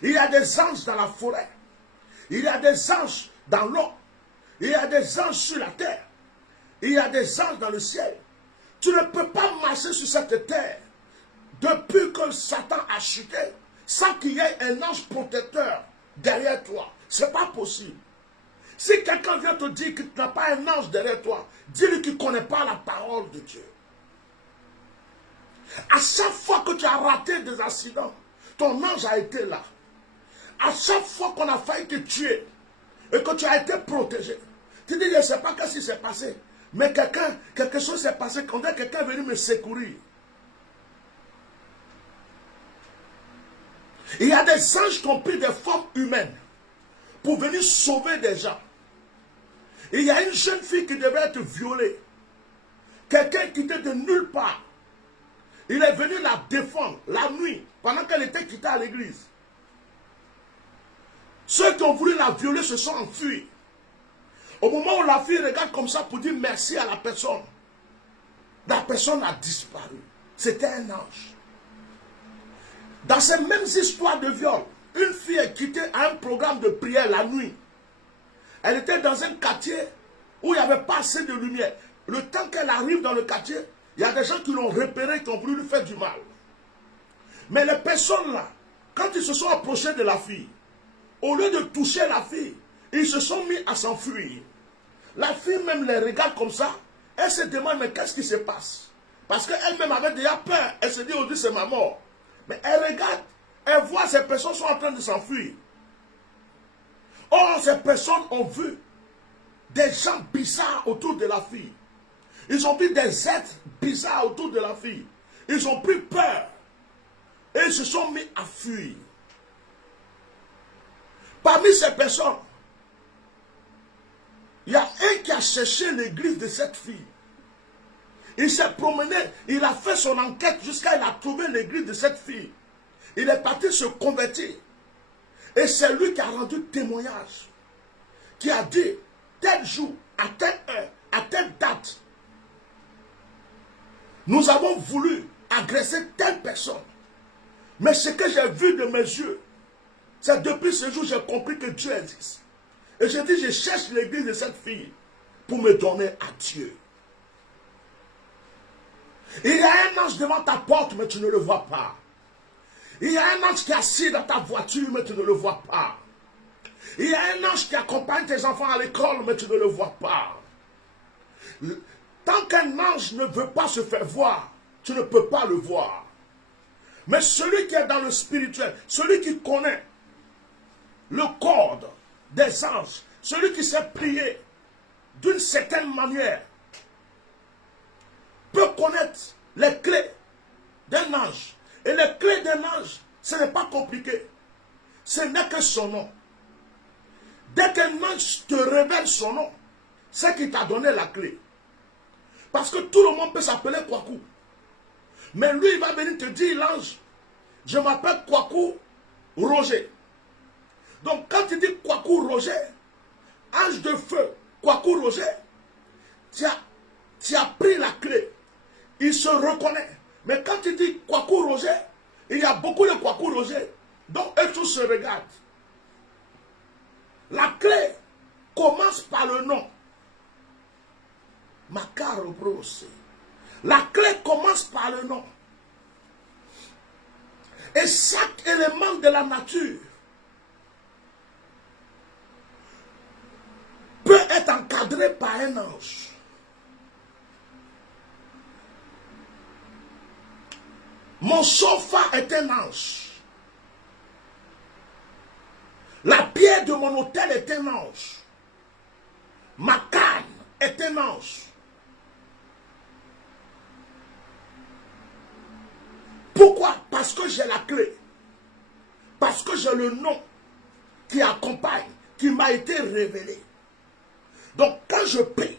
Il y a des anges dans la forêt. Il y a des anges dans l'eau. Il y a des anges sur la terre. Il y a des anges dans le ciel. Tu ne peux pas marcher sur cette terre depuis que Satan a chuté sans qu'il y ait un ange protecteur derrière toi. Ce n'est pas possible. Si quelqu'un vient te dire que tu n'as pas un ange derrière toi, dis-lui qu'il ne connaît pas la parole de Dieu. À chaque fois que tu as raté des accidents, ton ange a été là. À chaque fois qu'on a failli te tuer et que tu as été protégé, tu dis, je ne sais pas ce qui s'est passé, mais quelque chose s'est passé quand quelqu'un est venu me secourir. Il y a des anges qui ont pris des formes humaines pour venir sauver des gens. Il y a une jeune fille qui devait être violée. Quelqu'un qui était de nulle part. Il est venu la défendre la nuit pendant qu'elle était quittée à l'église. Ceux qui ont voulu la violer se sont enfuis. Au moment où la fille regarde comme ça pour dire merci à la personne a disparu. C'était un ange. Dans ces mêmes histoires de viol, une fille est quittée à un programme de prière la nuit. Elle était dans un quartier où il n'y avait pas assez de lumière. Le temps qu'elle arrive dans le quartier, il y a des gens qui l'ont repérée, qui ont voulu lui faire du mal. Mais les personnes là, quand ils se sont approchés de la fille, au lieu de toucher la fille, ils se sont mis à s'enfuir. La fille même les regarde comme ça. Elle se demande, mais qu'est-ce qui se passe? Parce qu'elle-même avait déjà peur. Elle se dit, aujourd'hui c'est ma mort. Mais elle regarde, elle voit ces personnes sont en train de s'enfuir. Or, ces personnes ont vu des gens bizarres autour de la fille. Ils ont vu des êtres bizarres autour de la fille. Ils ont pris peur. Et ils se sont mis à fuir. Parmi ces personnes, il y a un qui a cherché l'église de cette fille. Il s'est promené, il a fait son enquête jusqu'à il a trouvé l'église de cette fille. Il est parti se convertir. Et c'est lui qui a rendu témoignage. Qui a dit, tel jour, à telle heure, à telle date, nous avons voulu agresser telle personne. Mais ce que j'ai vu de mes yeux, c'est depuis ce jour que j'ai compris que Dieu existe. Et je dis, je cherche l'église de cette fille pour me donner à Dieu. Il y a un ange devant ta porte, mais tu ne le vois pas. Il y a un ange qui est assis dans ta voiture, mais tu ne le vois pas. Il y a un ange qui accompagne tes enfants à l'école, mais tu ne le vois pas. Tant qu'un ange ne veut pas se faire voir, tu ne peux pas le voir. Mais celui qui est dans le spirituel, celui qui connaît le code des anges, celui qui sait prier d'une certaine manière, peut connaître les clés d'un ange. Et les clés d'un ange, ce n'est pas compliqué. Ce n'est que son nom. Dès qu'un ange te révèle son nom, c'est qu'il t'a donné la clé. Parce que tout le monde peut s'appeler Kwaku. Mais lui, il va venir te dire, l'ange, je m'appelle Kwaku Roger. Donc quand tu dis Kwaku Roger, ange de feu, Kwaku Roger, tu as pris la clé. Il se reconnaît. Mais quand tu dis Kwaku Roger, il y a beaucoup de Kwaku Roger. Donc eux tous se regardent. La clé commence par le nom. Makaro Brose. La clé commence par le nom. Et chaque élément de la nature peut être encadré par un ange. Mon chauffard est un ange. La pierre de mon autel est un ange. Ma canne est un ange. Pourquoi? Parce que j'ai la clé. Parce que j'ai le nom qui accompagne, qui m'a été révélé. Donc quand je prie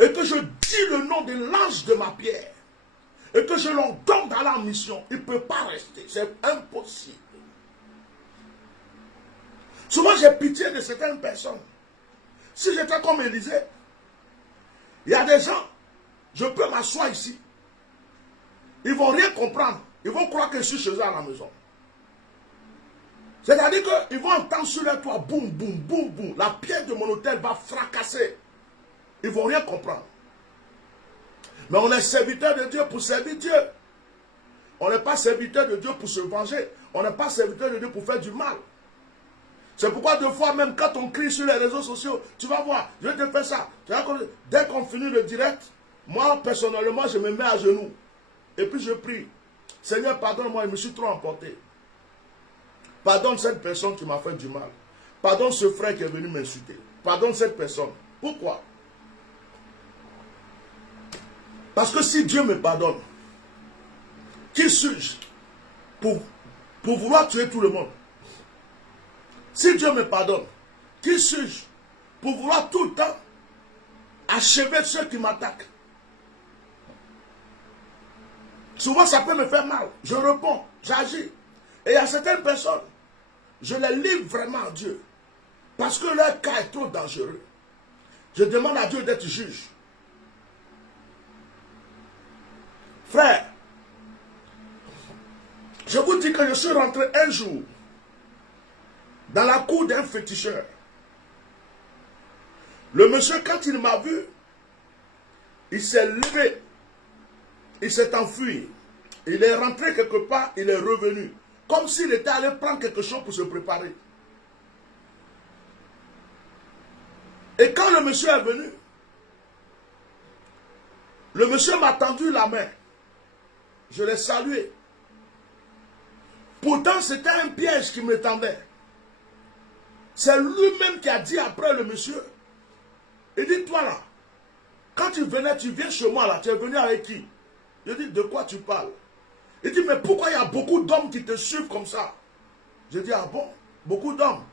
et que je dis le nom de l'ange de ma pierre et que je l'ordonne dans la mission, il ne peut pas rester. C'est impossible. Souvent j'ai pitié de certaines personnes. Si j'étais comme Élisée, il y a des gens, je peux m'asseoir ici. Ils ne vont rien comprendre. Ils vont croire que je suis chez eux à la maison. C'est-à-dire qu'ils vont entendre sur leur toit, boum, boum, boum, boum. La pierre de mon autel va fracasser. Ils ne vont rien comprendre. Mais on est serviteur de Dieu pour servir Dieu. On n'est pas serviteur de Dieu pour se venger. On n'est pas serviteur de Dieu pour faire du mal. C'est pourquoi deux fois, même quand on crie sur les réseaux sociaux, tu vas voir, je te fais ça. Dès qu'on finit le direct, moi, personnellement, je me mets à genoux. Et puis je prie. Seigneur, pardonne-moi, je me suis trop emporté. Pardonne cette personne qui m'a fait du mal. Pardonne ce frère qui est venu m'insulter. Pardonne cette personne. Pourquoi? Parce que si Dieu me pardonne, qui suis-je pour vouloir tuer tout le monde? Si Dieu me pardonne, qui suis-je pour vouloir tout le temps achever ceux qui m'attaquent? Souvent, ça peut me faire mal. Je réponds, j'agis. Et il y a certaines personnes, je les livre vraiment à Dieu. Parce que leur cas est trop dangereux. Je demande à Dieu d'être juge. Frère, je vous dis que je suis rentré un jour dans la cour d'un féticheur. Le monsieur, quand il m'a vu, il s'est levé. Il s'est enfui. Il est rentré quelque part, il est revenu. Comme s'il était allé prendre quelque chose pour se préparer. Et quand le monsieur est venu, le monsieur m'a tendu la main. Je l'ai salué. Pourtant, c'était un piège qui me tendait. C'est lui-même qui a dit après le monsieur. Il dit, toi là, quand tu venais, tu viens chez moi là, tu es venu avec qui? Je dis, de quoi tu parles? Il dit, mais pourquoi il y a beaucoup d'hommes qui te suivent comme ça? Je dis, ah bon? Beaucoup d'hommes?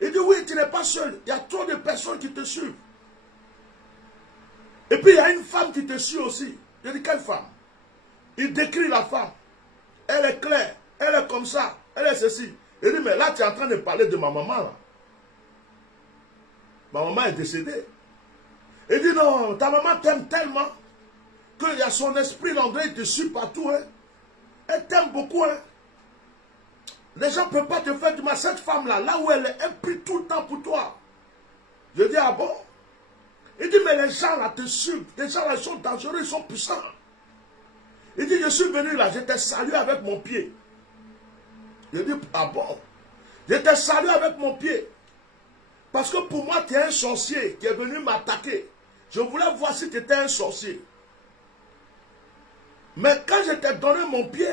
Il dit, oui, tu n'es pas seul. Il y a trop de personnes qui te suivent. Et puis, il y a une femme qui te suit aussi. Je dis, quelle femme? Il décrit la femme. Elle est claire. Elle est comme ça. Elle est ceci. Il dit, mais là, tu es en train de parler de ma maman, là. Ma maman est décédée. Il dit, non, ta maman t'aime tellement qu'il y a son esprit, l'André, il te suit partout. Hein. Elle t'aime beaucoup. Hein. Les gens ne peuvent pas te faire du mal. Cette femme-là, là où elle est, elle prie tout le temps pour toi. Je dis, ah bon? Il dit, mais les gens là te suivent. Les gens là ils sont dangereux, ils sont puissants. Il dit, je suis venu là, je t'ai salué avec mon pied. Je dis, ah bon? Je t'ai salué avec mon pied. Parce que pour moi, tu es un sorcier qui est venu m'attaquer. Je voulais voir si tu étais un sorcier. Mais quand je t'ai donné mon pied,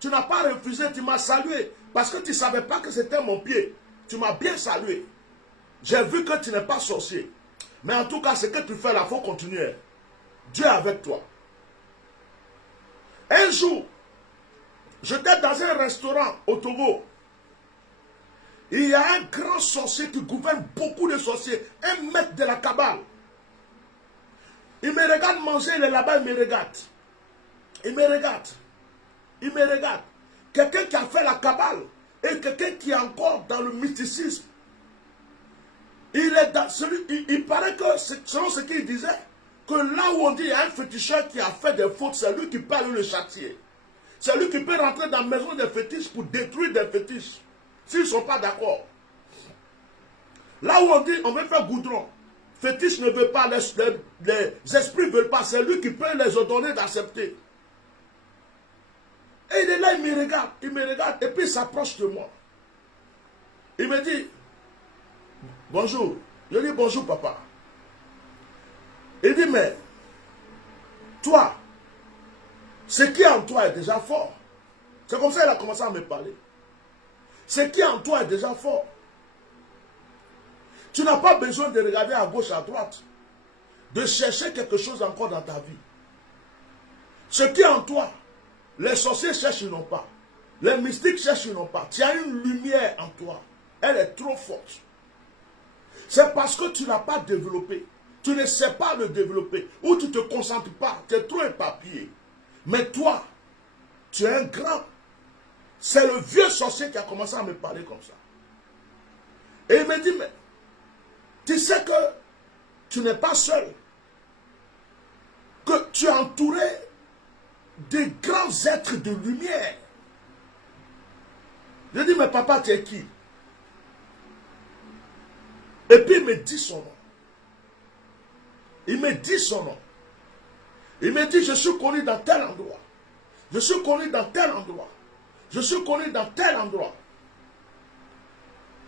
tu n'as pas refusé, tu m'as salué. Parce que tu ne savais pas que c'était mon pied. Tu m'as bien salué. J'ai vu que tu n'es pas sorcier. Mais en tout cas, ce que tu fais là, il faut continuer. Dieu est avec toi. Un jour, j'étais dans un restaurant au Togo. Il y a un grand sorcier qui gouverne beaucoup de sorciers. Un maître de la Kabbale. Il me regarde manger, il est là-bas, il me regarde. Il me regarde. Il me regarde. Quelqu'un qui a fait la Kabbale et quelqu'un qui est encore dans le mysticisme. Il paraît que, selon ce qu'il disait, que là où on dit il y a un féticheur qui a fait des fautes, c'est lui qui peut aller le châtier. C'est lui qui peut rentrer dans la maison des fétiches pour détruire des fétiches. S'ils ne sont pas d'accord. Là où on dit on veut faire goudron, fétiche ne veut pas, les esprits ne veulent pas, c'est lui qui peut les ordonner d'accepter. Et il est là, il me regarde, et puis il s'approche de moi. Il me dit, bonjour. Je dis, bonjour papa. Il dit, mais, toi, ce qui est en toi est déjà fort. C'est comme ça qu'il a commencé à me parler. Ce qui est en toi est déjà fort. Tu n'as pas besoin de regarder à gauche, à droite, de chercher quelque chose encore dans ta vie. Ce qui est en toi, les sorciers cherchent, ils n'ont pas. Les mystiques cherchent, ils n'ont pas. Tu as une lumière en toi. Elle est trop forte. C'est parce que tu n'as pas développé. Tu ne sais pas le développer. Ou tu ne te concentres pas. Tu es trop éparpillé. Mais toi, tu es un grand. C'est le vieux sorcier qui a commencé à me parler comme ça. Et il me dit, mais tu sais que tu n'es pas seul. Que tu es entouré de grands êtres de lumière. Je dis, mais papa, tu es qui? Et puis il me dit son nom. Il me dit son nom. Il me dit, je suis connu dans tel endroit. Je suis connu dans tel endroit. Je suis connu dans tel endroit.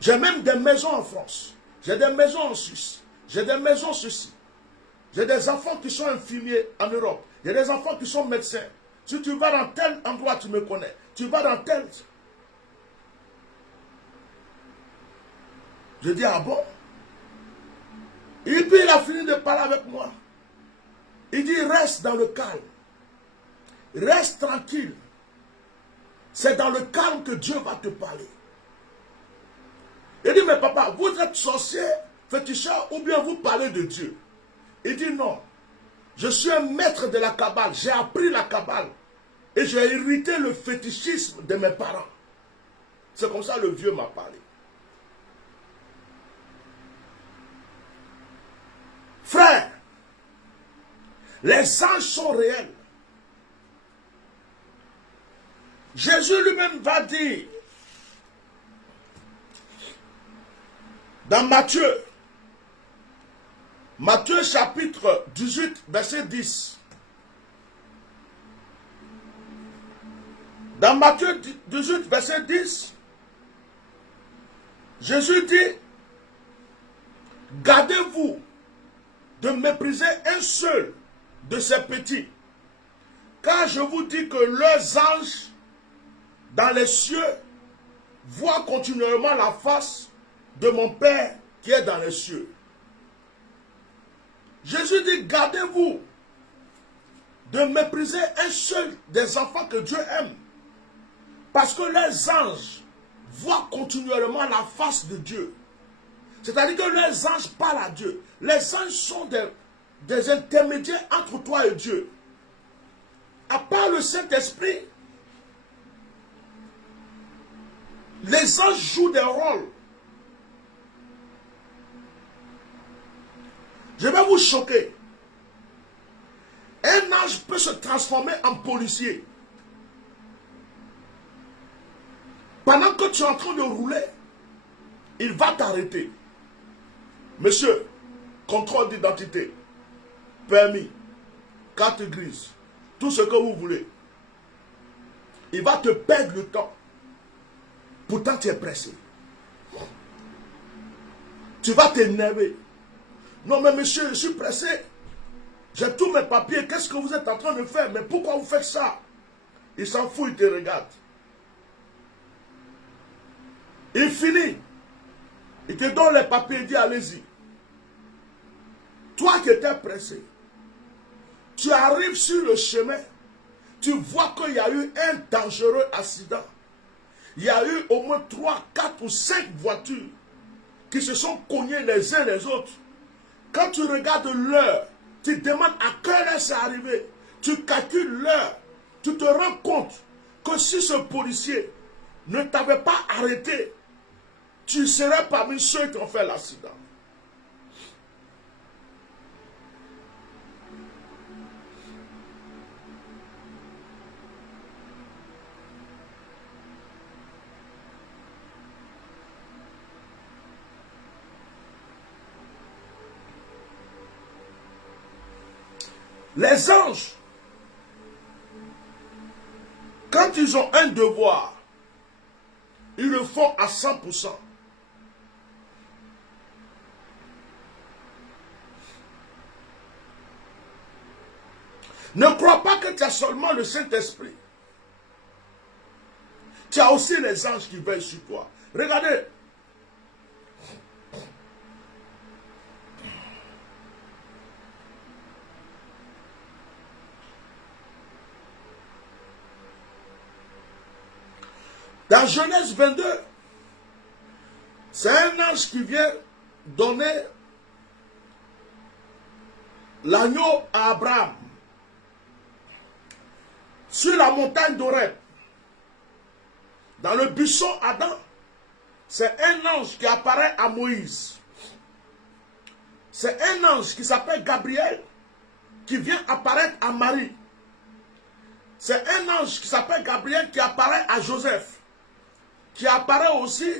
J'ai même des maisons en France. J'ai des maisons en Suisse. J'ai des maisons ceci. J'ai des enfants qui sont infirmiers en Europe. Il y a des enfants qui sont médecins. Si tu vas dans tel endroit, tu me connais. Tu vas dans tel... Je dis, ah bon? Et puis il a fini de parler avec moi. Il dit, reste dans le calme. Reste tranquille. C'est dans le calme que Dieu va te parler. Il dit, mais papa, vous êtes sorcier, féticheur, ou bien vous parlez de Dieu? Il dit, non. Je suis un maître de la Kabbale. J'ai appris la Kabbale. Et j'ai hérité le fétichisme de mes parents. C'est comme ça le vieux m'a parlé. Frère, les anges sont réels. Jésus lui-même va dire dans Matthieu chapitre 18, verset 10. Dans Matthieu 18, verset 10, Jésus dit, gardez-vous de mépriser un seul de ces petits, car je vous dis que leurs anges dans les cieux voient continuellement la face de mon Père qui est dans les cieux. Jésus dit, gardez-vous de mépriser un seul des enfants que Dieu aime, parce que les anges voient continuellement la face de Dieu. C'est-à-dire que les anges parlent à Dieu. Les anges sont des intermédiaires entre toi et Dieu. À part le Saint-Esprit, les anges jouent des rôles. Je vais vous choquer. Un ange peut se transformer en policier. Pendant que tu es en train de rouler, il va t'arrêter. Monsieur, contrôle d'identité, permis, carte grise, tout ce que vous voulez. Il va te perdre le temps. Pourtant, tu es pressé. Tu vas t'énerver. Non, mais monsieur, je suis pressé. J'ai tous mes papiers. Qu'est-ce que vous êtes en train de faire? Mais pourquoi vous faites ça? Il s'en fout, il te regarde. Il finit. Il te donne les papiers, il dit allez-y. Toi qui étais pressé, tu arrives sur le chemin, tu vois qu'il y a eu un dangereux accident. Il y a eu au moins 3, 4 ou 5 voitures qui se sont cognées les uns les autres. Quand tu regardes l'heure, tu te demandes à quelle heure c'est arrivé. Tu calcules l'heure. Tu te rends compte que si ce policier ne t'avait pas arrêté, tu serais parmi ceux qui ont fait l'accident. Les anges, quand ils ont un devoir, ils le font à 100%. Ne crois pas que tu as seulement le Saint-Esprit. Tu as aussi les anges qui veillent sur toi. Regardez. Dans Genèse 22, c'est un ange qui vient donner l'agneau à Abraham sur la montagne d'Horeb. Dans le buisson Adam, c'est un ange qui apparaît à Moïse. C'est un ange qui s'appelle Gabriel qui vient apparaître à Marie. C'est un ange qui s'appelle Gabriel qui apparaît à Joseph, qui apparaît aussi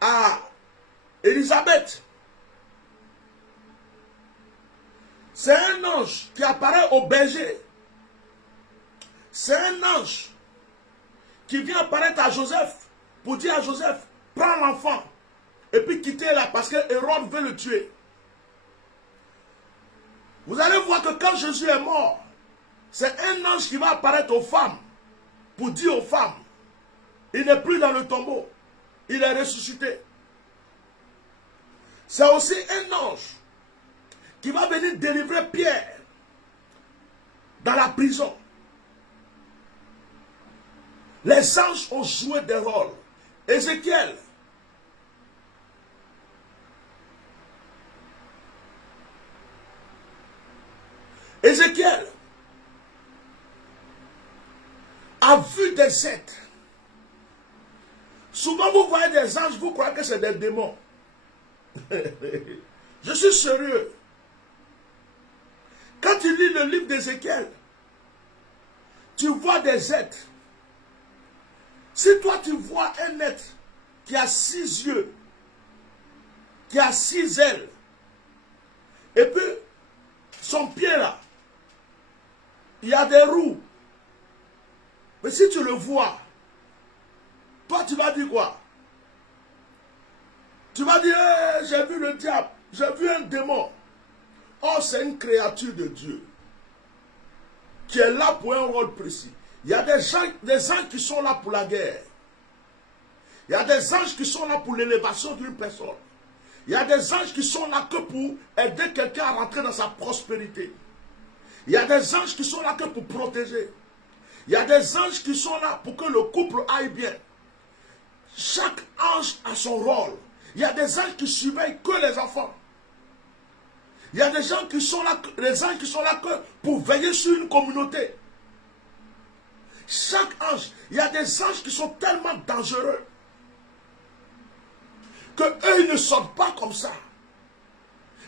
à Élisabeth. C'est un ange qui apparaît au berger. C'est un ange qui vient apparaître à Joseph pour dire à Joseph, prends l'enfant et puis quittez là parce que Hérode veut le tuer. Vous allez voir que quand Jésus est mort, c'est un ange qui va apparaître aux femmes pour dire aux femmes, il n'est plus dans le tombeau, il est ressuscité. C'est aussi un ange qui va venir délivrer Pierre dans la prison. Les anges ont joué des rôles. Ézéchiel a vu des êtres. Souvent vous voyez des anges, vous croyez que c'est des démons. Je suis sérieux. Quand tu lis le livre d'Ézéchiel, tu vois des êtres. Si toi tu vois un être qui a 6 yeux, qui a 6 ailes, et puis son pied là, il y a des roues. Mais si tu le vois, toi tu vas dire quoi? Tu vas dire, hey, j'ai vu le diable, j'ai vu un démon. Oh, c'est une créature de Dieu qui est là pour un rôle précis. Il y a des anges qui sont là pour la guerre. Il y a des anges qui sont là pour l'élévation d'une personne. Il y a des anges qui sont là que pour aider quelqu'un à rentrer dans sa prospérité. Il y a des anges qui sont là que pour protéger. Il y a des anges qui sont là pour que le couple aille bien. Chaque ange a son rôle. Il y a des anges qui surveillent que les enfants. Il y a des gens qui sont là, les anges qui sont là que pour veiller sur une communauté. Chaque ange, il y a des anges qui sont tellement dangereux que eux ils ne sortent pas comme ça.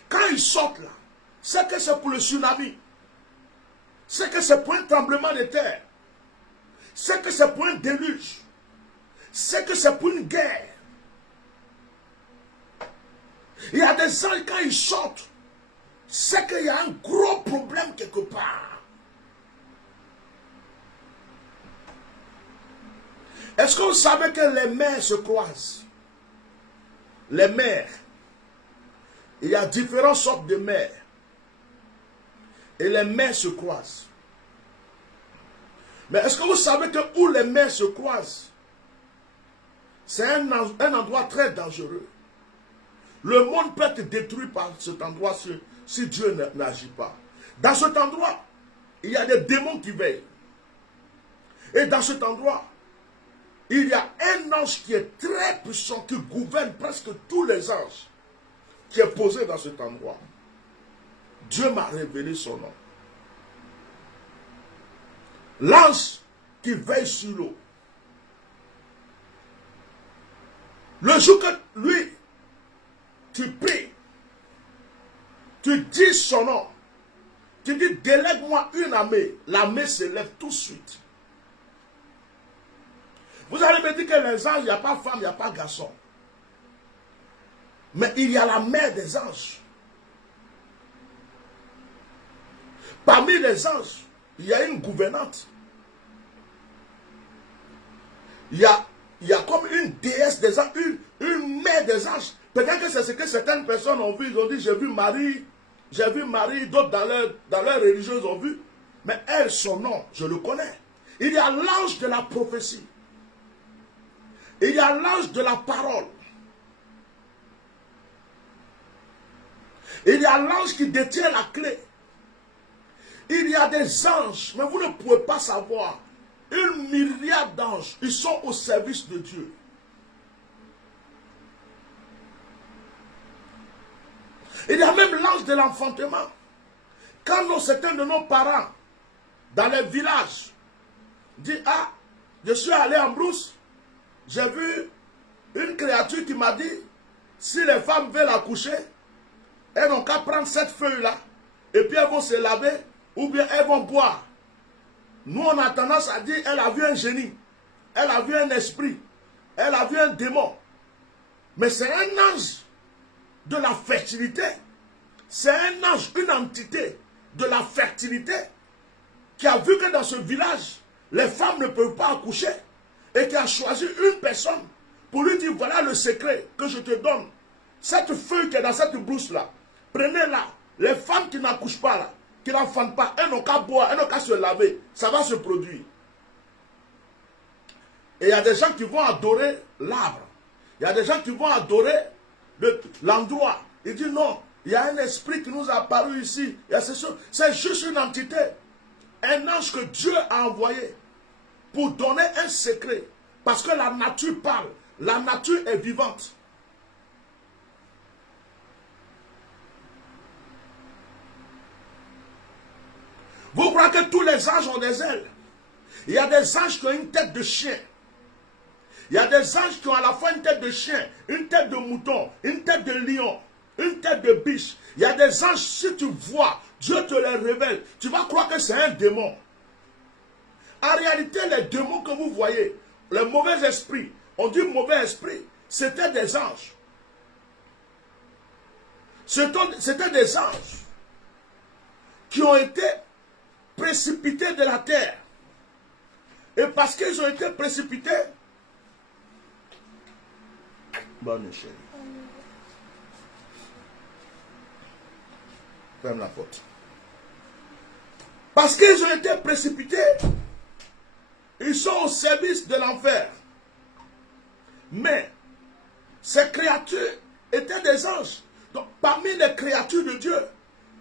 Quand ils sortent là, c'est que c'est pour le tsunami. C'est que c'est pour un tremblement de terre. C'est que c'est pour un déluge. C'est que c'est pour une guerre. Il y a des anges quand ils sortent, c'est qu'il y a un gros problème quelque part. Est-ce que vous savez que les mers se croisent? Les mers. Il y a différentes sortes de mers. Et les mers se croisent. Mais est-ce que vous savez que où les mers se croisent, c'est un endroit très dangereux. Le monde peut être détruit par cet endroit si Dieu n'agit pas. Dans cet endroit, il y a des démons qui veillent. Et dans cet endroit, il y a un ange qui est très puissant, qui gouverne presque tous les anges, qui est posé dans cet endroit. Dieu m'a révélé son nom. L'ange qui veille sur l'eau. Le jour que lui, tu pries, tu dis son nom, tu dis délègue-moi une armée, l'armée se lève tout de suite. Vous allez me dire que les anges, il n'y a pas femme, il n'y a pas garçon. Mais il y a la mère des anges. Parmi les anges, il y a une gouvernante. Il y a comme une déesse des anges, une mère des anges. Peut-être que c'est ce que certaines personnes ont vu. Ils ont dit, j'ai vu Marie, d'autres dans leur religieuse ont vu. Mais elle, son nom, je le connais. Il y a l'ange de la prophétie. Il y a l'ange de la parole. Il y a l'ange qui détient la clé. Il y a des anges, mais vous ne pouvez pas savoir. Une myriade d'anges, ils sont au service de Dieu. Il y a même l'ange de l'enfantement. Quand certains de nos parents, dans les villages, disent, ah, je suis allé en brousse, j'ai vu une créature qui m'a dit, si les femmes veulent accoucher, elles n'ont qu'à prendre cette feuille-là, et puis elles vont se laver, ou bien elles vont boire. Nous, on a tendance à dire, elle a vu un génie, elle a vu un esprit, elle a vu un démon. Mais c'est un ange de la fertilité. C'est un ange, une entité de la fertilité qui a vu que dans ce village, les femmes ne peuvent pas accoucher, et qui a choisi une personne pour lui dire, voilà le secret que je te donne. Cette feuille qui est dans cette brousse-là, prenez-la. Les femmes qui n'accouchent pas là, qui n'enfantent pas, elles n'ont qu'à boire, elles n'ont qu'à se laver. Ça va se produire. Et il y a des gens qui vont adorer l'arbre. Il y a des gens qui vont adorer l'endroit. Ils disent non, il y a un esprit qui nous a apparu ici. C'est juste une entité. Un ange que Dieu a envoyé pour donner un secret. Parce que la nature parle. La nature est vivante. Vous croyez que tous les anges ont des ailes? Il y a des anges qui ont une tête de chien. Il y a des anges qui ont à la fois une tête de chien, une tête de mouton, une tête de lion, une tête de biche. Il y a des anges, si tu vois, Dieu te les révèle, tu vas croire que c'est un démon. En réalité, les démons que vous voyez, les mauvais esprits, on dit mauvais esprits, c'était des anges. C'était des anges qui ont été précipités de la terre. Et parce qu'ils ont été précipités, bonne chérie. Ferme la porte. Parce qu'ils ont été précipités, ils sont au service de l'enfer. Mais ces créatures étaient des anges. Donc parmi les créatures de Dieu,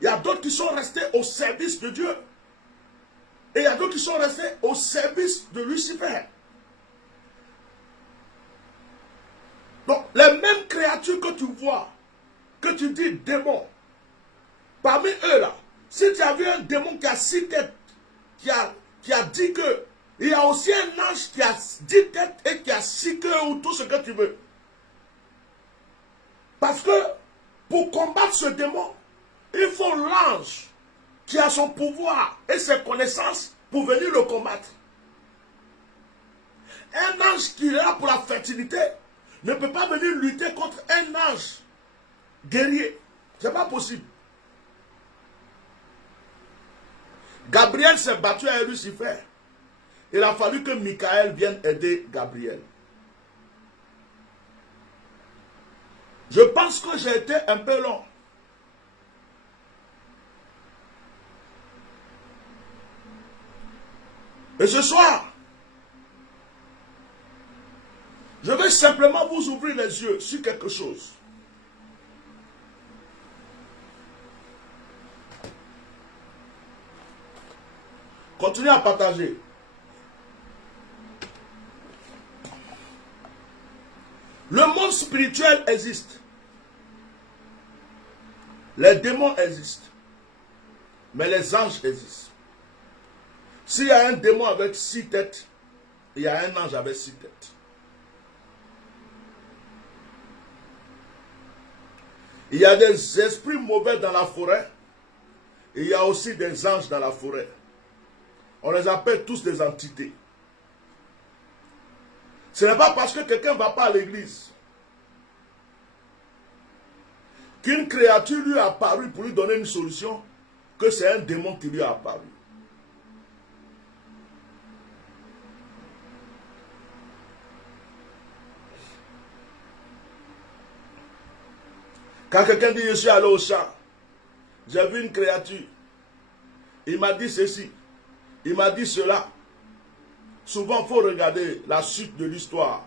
il y a d'autres qui sont restés au service de Dieu. Et il y a d'autres qui sont restés au service de Lucifer. Donc, les mêmes créatures que tu vois, que tu dis démons, parmi eux là, si tu as vu un démon qui a 6 têtes, qui a dit que, il y a aussi un ange qui a 10 têtes et qui a 6 queues ou tout ce que tu veux. Parce que, pour combattre ce démon, il faut l'ange qui a son pouvoir et ses connaissances pour venir le combattre. Un ange qui est là pour la fertilité ne peut pas venir lutter contre un ange guerrier. Ce n'est pas possible. Gabriel s'est battu avec Lucifer. Il a fallu que Michael vienne aider Gabriel. Je pense que j'ai été un peu long. Et ce soir, je vais simplement vous ouvrir les yeux sur quelque chose. Continuez à partager. Le monde spirituel existe. Les démons existent. Mais les anges existent. S'il y a un démon avec 6 têtes, il y a un ange avec 6 têtes. Il y a des esprits mauvais dans la forêt. Et il y a aussi des anges dans la forêt. On les appelle tous des entités. Ce n'est pas parce que quelqu'un ne va pas à l'église qu'une créature lui a apparu pour lui donner une solution, que c'est un démon qui lui a apparu. Quand quelqu'un dit je suis allé au champ, j'ai vu une créature, il m'a dit ceci, il m'a dit cela. Souvent, il faut regarder la suite de l'histoire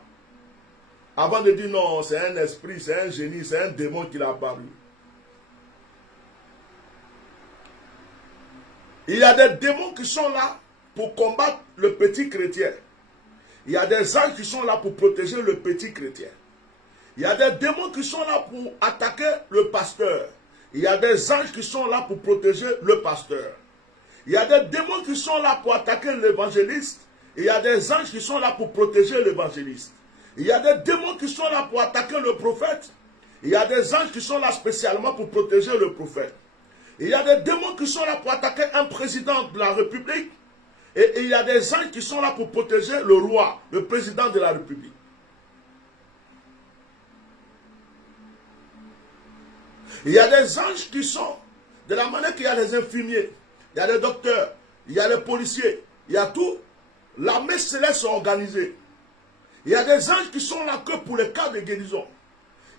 avant de dire non, c'est un esprit, c'est un génie, c'est un démon qui l'a apparu. Il y a des démons qui sont là pour combattre le petit chrétien. Il y a des anges qui sont là pour protéger le petit chrétien. Il y a des démons qui sont là pour attaquer le pasteur. Il y a des anges qui sont là pour protéger le pasteur. Il y a des démons qui sont là pour attaquer l'évangéliste. Il y a des anges qui sont là pour protéger l'évangéliste. Il y a des démons qui sont là pour attaquer le prophète. Il y a des anges qui sont là spécialement pour protéger le prophète. Il y a des démons qui sont là pour attaquer un président de la République. Et il y a des anges qui sont là pour protéger le roi, le président de la République. Il y a des anges qui sont, de la manière qu'il y a les infirmiers, il y a les docteurs, il y a les policiers, il y a tout. l'armée céleste est organisée. Il y a des anges qui sont là que pour les cas de guérison.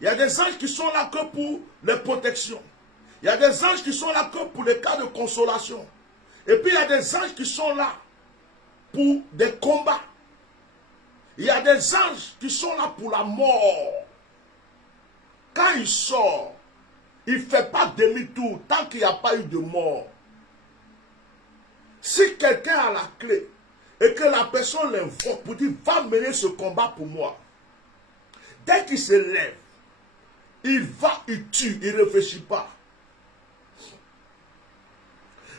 Il y a des anges qui sont là que pour les protections. Il y a des anges qui sont là que pour les cas de consolation. Et puis il y a des anges qui sont là pour des combats. Il y a des anges qui sont là pour la mort. Quand il sort, il ne fait pas demi-tour tant qu'il n'y a pas eu de mort. Si quelqu'un a la clé et que la personne l'invoque pour dire va mener ce combat pour moi, dès qu'il se lève, il va, il tue, il ne réfléchit pas.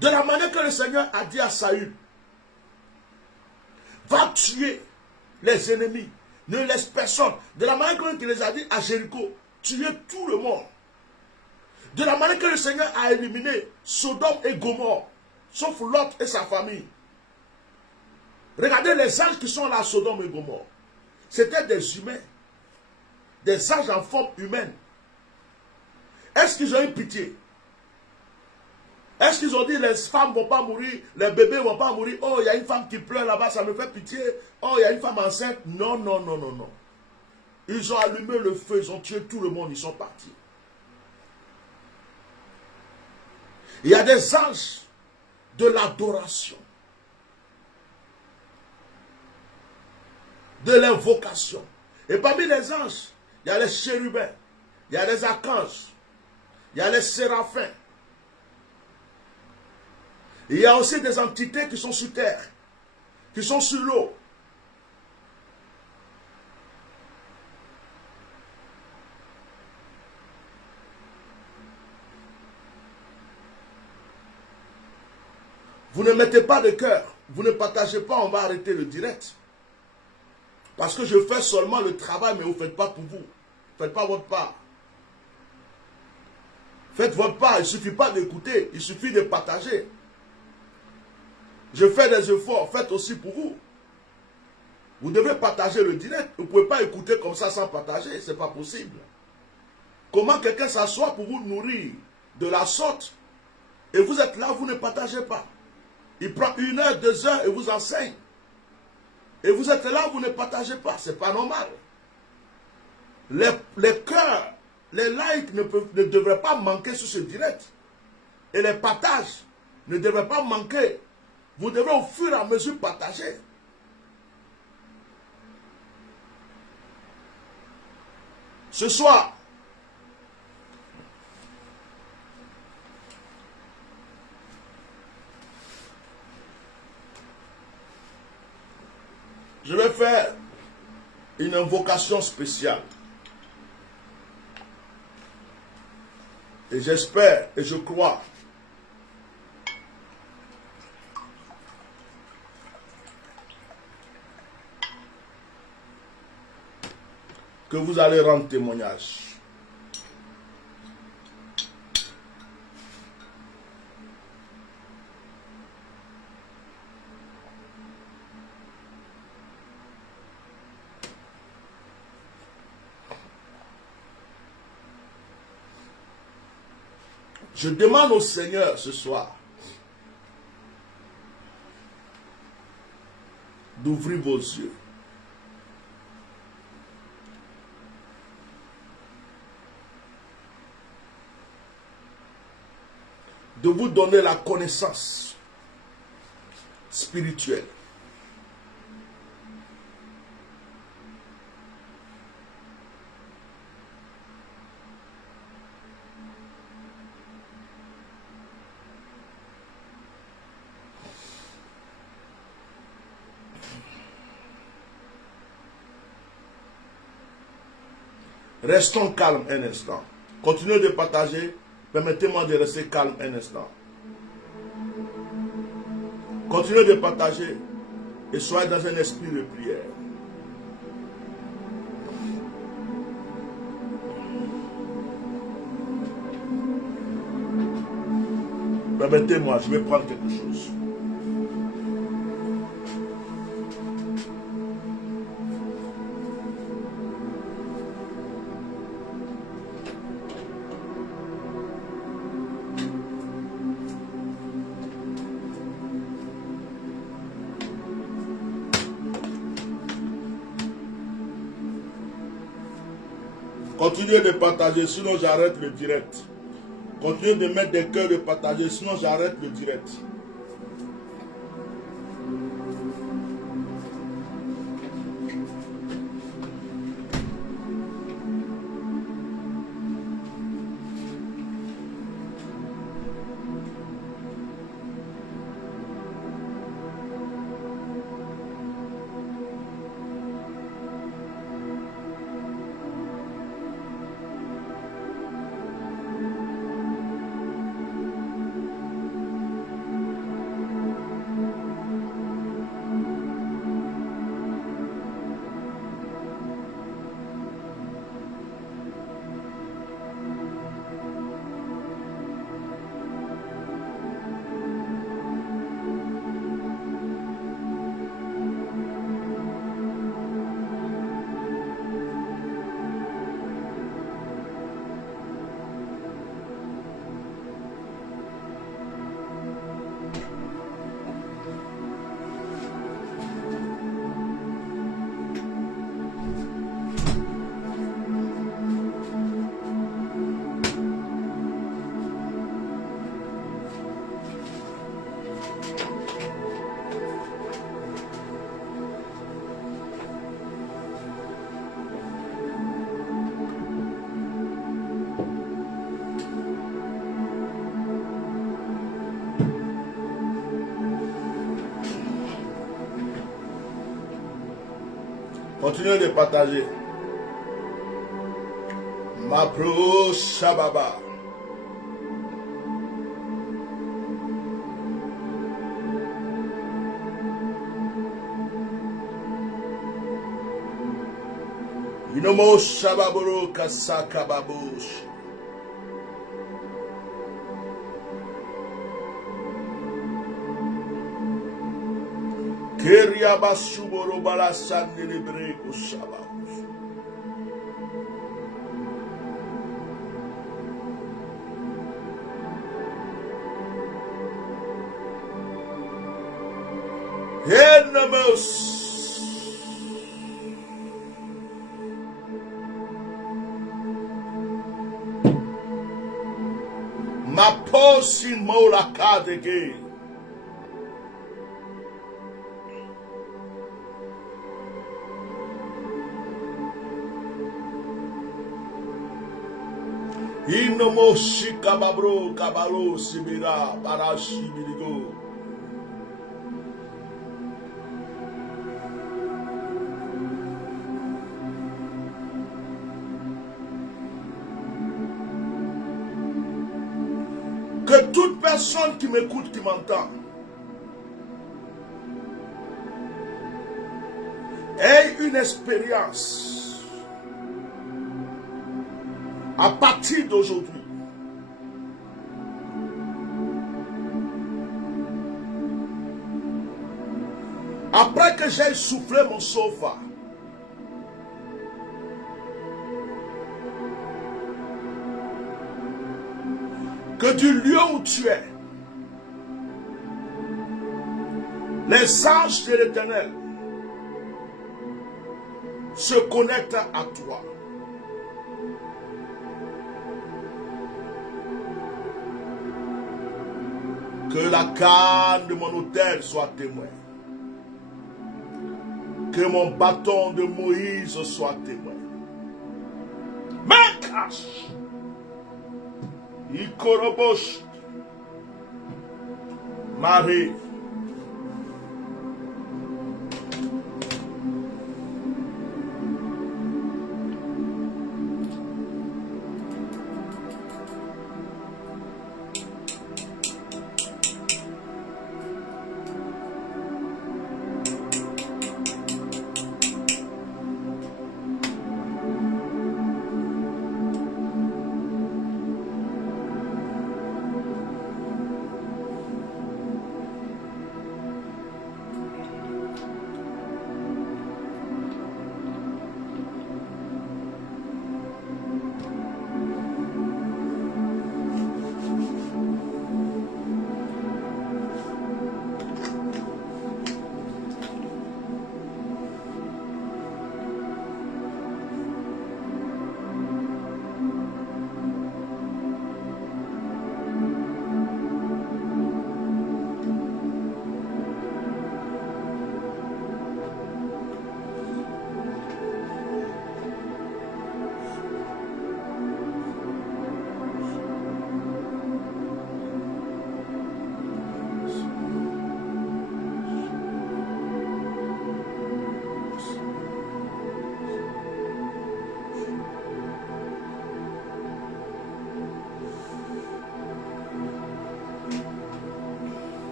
De la manière que le Seigneur a dit à Saül, va tuer les ennemis, ne laisse personne. De la manière qu'il les a dit à Jéricho, tuer tout le monde. De la manière que le Seigneur a éliminé Sodome et Gomorrhe, sauf Lot et sa famille. Regardez les anges qui sont là à Sodome et Gomorrhe. C'était des humains, des anges en forme humaine. Est-ce qu'ils ont eu pitié? Est-ce qu'ils ont dit les femmes ne vont pas mourir, les bébés ne vont pas mourir? Oh, il y a une femme qui pleure là-bas, ça me fait pitié. Oh, il y a une femme enceinte. Non, non, non, non, non. Ils ont allumé le feu, ils ont tué tout le monde, ils sont partis. Il y a des anges de l'adoration, de l'invocation. Et parmi les anges, il y a les chérubins, il y a les archanges, il y a les séraphins. Il y a aussi des entités qui sont sur terre, qui sont sur l'eau. Vous ne mettez pas de cœur, vous ne partagez pas, on va arrêter le direct. Parce que je fais seulement le travail, mais vous ne faites pas pour vous. Ne faites pas votre part. Faites votre part, il ne suffit pas d'écouter, il suffit de partager. Je fais des efforts, faites aussi pour vous. Vous devez partager le direct. Vous ne pouvez pas écouter comme ça sans partager, ce n'est pas possible. Comment quelqu'un s'assoit pour vous nourrir de la sorte et vous êtes là, vous ne partagez pas. Il prend 1 heure, 2 heures et vous enseigne. Et vous êtes là, vous ne partagez pas. Ce n'est pas normal. Les cœurs, les likes ne devraient pas manquer sur ce direct. Et les partages ne devraient pas manquer. Vous devez au fur et à mesure partager. Ce soir, je vais faire une invocation spéciale. Et j'espère et je crois que vous allez rendre témoignage. Je demande au Seigneur ce soir d'ouvrir vos yeux. De vous donner la connaissance spirituelle. Restons calmes un instant. Continuez de partager. Permettez-moi de rester calme un instant. Continuez de partager et soyez dans un esprit de prière. Permettez-moi, je vais prendre quelque chose. Continuez de partager, sinon j'arrête le direct. Continuez de mettre des cœurs de partager, sinon j'arrête le direct. Continuez de partager. Mapro Shababa. Inomo Shababoro Kasaka Babush. Keriabasuboro Balasande de Breko Shababus. Enamos. Maposi mola kadege. Inomoshi kababro kabalo sibira parashi birigo. Que toute personne qui m'écoute, qui m'entend, ait une expérience à partir d'aujourd'hui. Après que j'ai soufflé mon sofa, que du lieu où tu es, les anges de l'Éternel se connectent à toi. Que la canne de mon autel soit témoin. Que mon bâton de Moïse soit témoin. Mekash. Ikorobosh. Marie.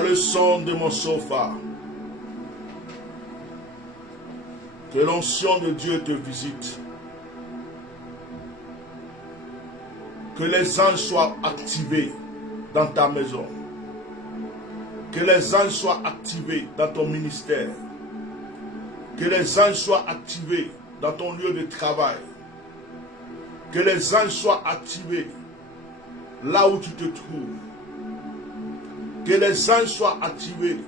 Par le son de mon sofa, que l'onction de Dieu te visite. Que les anges soient activés dans ta maison. Que les anges soient activés dans ton ministère. Que les anges soient activés dans ton lieu de travail. Que les anges soient activés là où tu te trouves. Que les anges soient activés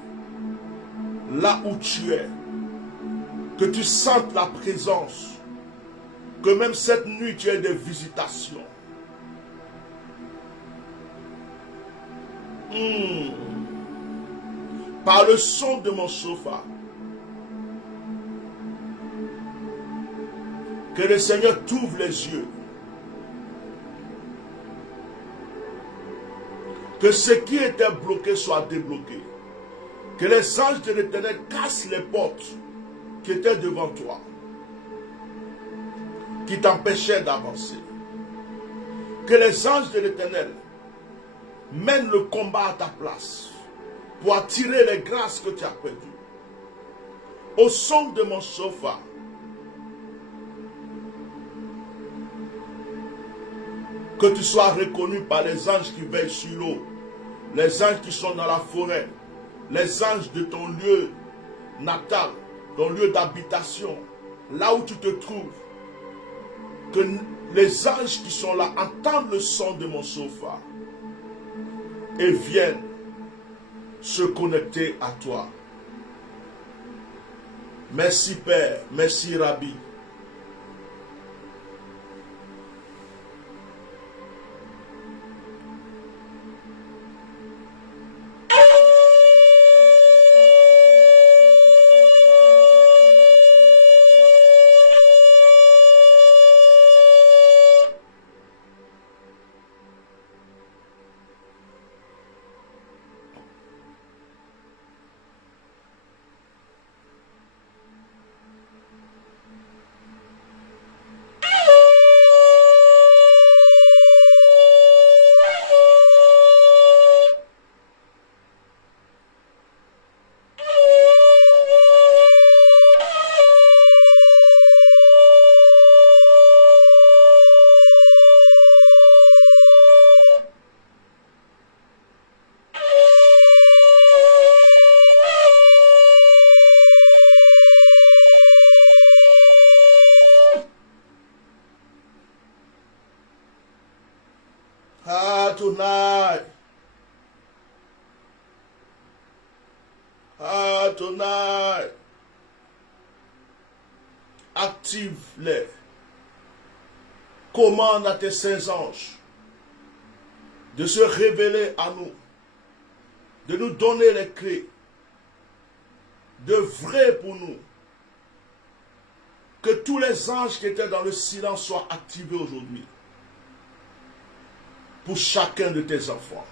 là où tu es. Que tu sentes la présence. Que même cette nuit tu aies des visitations. Par le son de mon sofa. Que le Seigneur t'ouvre les yeux. Que ce qui était bloqué soit débloqué. Que les anges de l'Éternel cassent les portes qui étaient devant toi, qui t'empêchaient d'avancer. Que les anges de l'Éternel mènent le combat à ta place pour attirer les grâces que tu as perdues. Au son de mon sofa, que tu sois reconnu par les anges qui veillent sur l'eau, les anges qui sont dans la forêt, les anges de ton lieu natal, ton lieu d'habitation, là où tu te trouves. Que les anges qui sont là entendent le son de mon sofa et viennent se connecter à toi. Merci Père, merci Rabbi. Tonight. Tonight. Active-les. Commande à tes saints anges de se révéler à nous, de nous donner les clés, de vrai pour nous. Que tous les anges qui étaient dans le silence soient activés aujourd'hui. Pour chacun de tes enfants.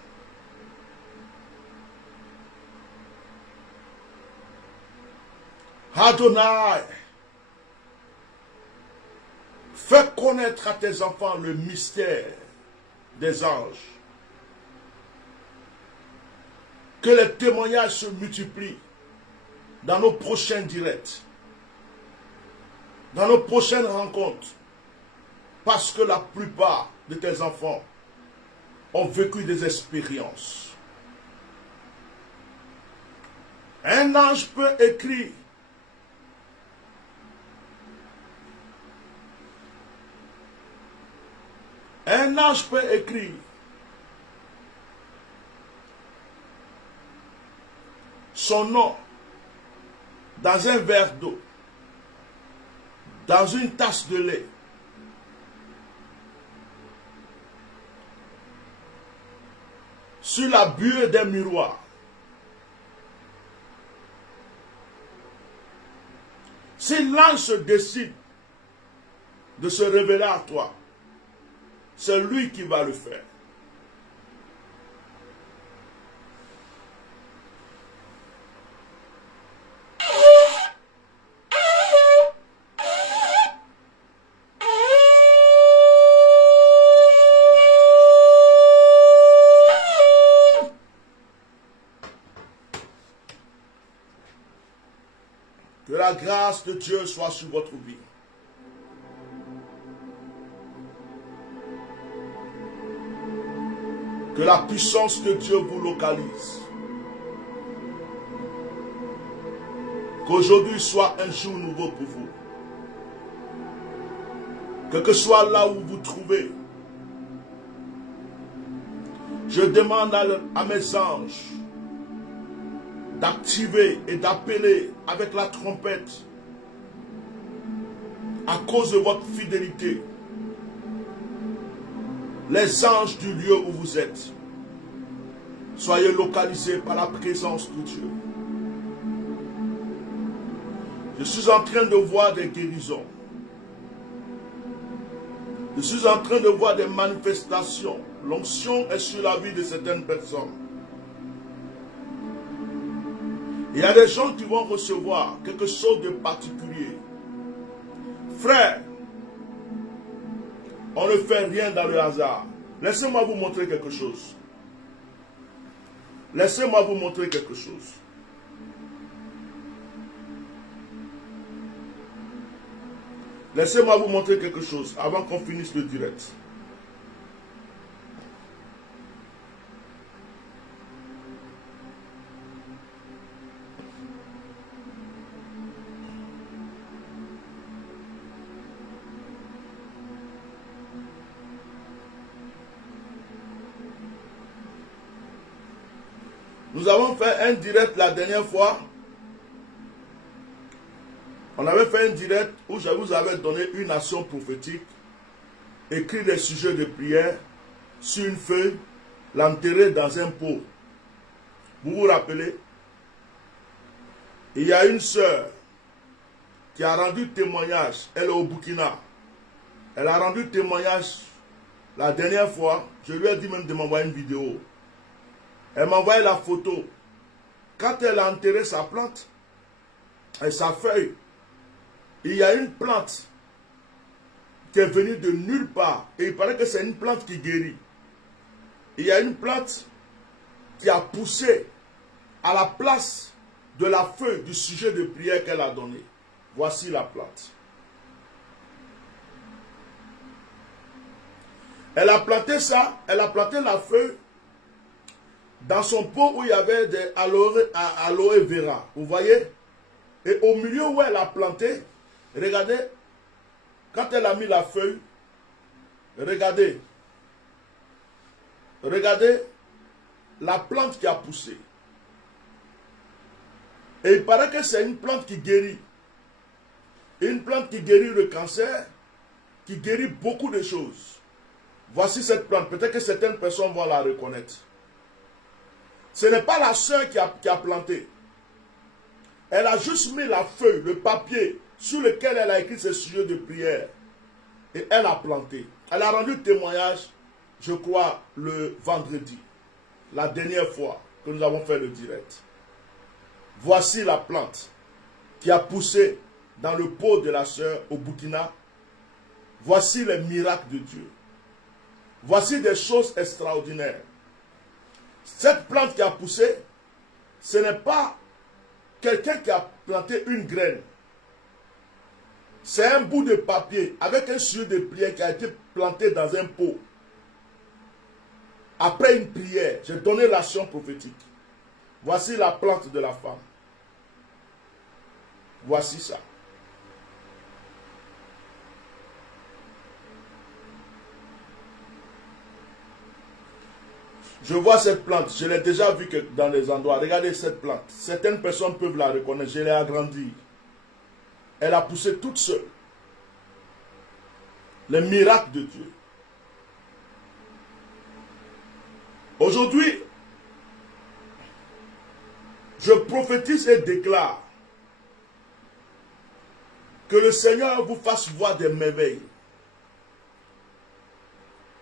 Adonai, fais connaître à tes enfants le mystère des anges. Que les témoignages se multiplient dans nos prochains directs, dans nos prochaines rencontres, parce que la plupart de tes enfants ont vécu des expériences. Un ange peut écrire. Un ange peut écrire son nom dans un verre d'eau, dans une tasse de lait, sur la buée d'un miroir. Si l'ange se décide de se révéler à toi, c'est lui qui va le faire. Que la grâce de Dieu soit sur votre vie. Que la puissance de Dieu vous localise. Qu'aujourd'hui soit un jour nouveau pour vous. Quel que soit là où vous vous trouvez, je demande à mes anges d'activer et d'appeler avec la trompette à cause de votre fidélité les anges du lieu où vous êtes. Soyez localisés par la présence de Dieu. Je suis en train de voir des guérisons. Je suis en train de voir des manifestations. L'onction est sur la vie de certaines personnes. Il y a des gens qui vont recevoir quelque chose de particulier. Frère, on ne fait rien dans le hasard. Laissez-moi vous montrer quelque chose. Laissez-moi vous montrer quelque chose. Laissez-moi vous montrer quelque chose avant qu'on finisse le direct. Nous avons fait un direct la dernière fois. On avait fait un direct où je vous avais donné une action prophétique, écrit des sujets de prière sur une feuille, l'enterrer dans un pot. Vous vous rappelez? Il y a une sœur qui a rendu témoignage, elle est au Burkina. Elle a rendu témoignage la dernière fois, je lui ai dit même de m'envoyer une vidéo. Elle m'a envoyé la photo. Quand elle a enterré sa plante et sa feuille, il y a une plante qui est venue de nulle part. Et il paraît que c'est une plante qui guérit. Il y a une plante qui a poussé à la place de la feuille du sujet de prière qu'elle a donné. Voici la plante. Elle a planté ça, elle a planté la feuille dans son pot où il y avait des aloe vera. Vous voyez? Et au milieu où elle a planté, regardez, quand elle a mis la feuille, regardez, regardez la plante qui a poussé. Et il paraît que c'est une plante qui guérit. Une plante qui guérit le cancer, qui guérit beaucoup de choses. Voici cette plante. Peut-être que certaines personnes vont la reconnaître. Ce n'est pas la sœur qui a planté. Elle a juste mis la feuille, le papier sur lequel elle a écrit ses sujets de prière. Et elle a planté. Elle a rendu témoignage, je crois, le vendredi. La dernière fois que nous avons fait le direct. Voici la plante qui a poussé dans le pot de la sœur au Burkina. Voici les miracles de Dieu. Voici des choses extraordinaires. Cette plante qui a poussé, ce n'est pas quelqu'un qui a planté une graine. C'est un bout de papier avec un sujet de prière qui a été planté dans un pot. Après une prière, j'ai donné l'action prophétique. Voici la plante de la femme. Voici ça. Je vois cette plante, je l'ai déjà vue dans les endroits. Regardez cette plante. Certaines personnes peuvent la reconnaître. Je l'ai agrandie. Elle a poussé toute seule. Les miracles de Dieu. Aujourd'hui, je prophétise et déclare que le Seigneur vous fasse voir des merveilles.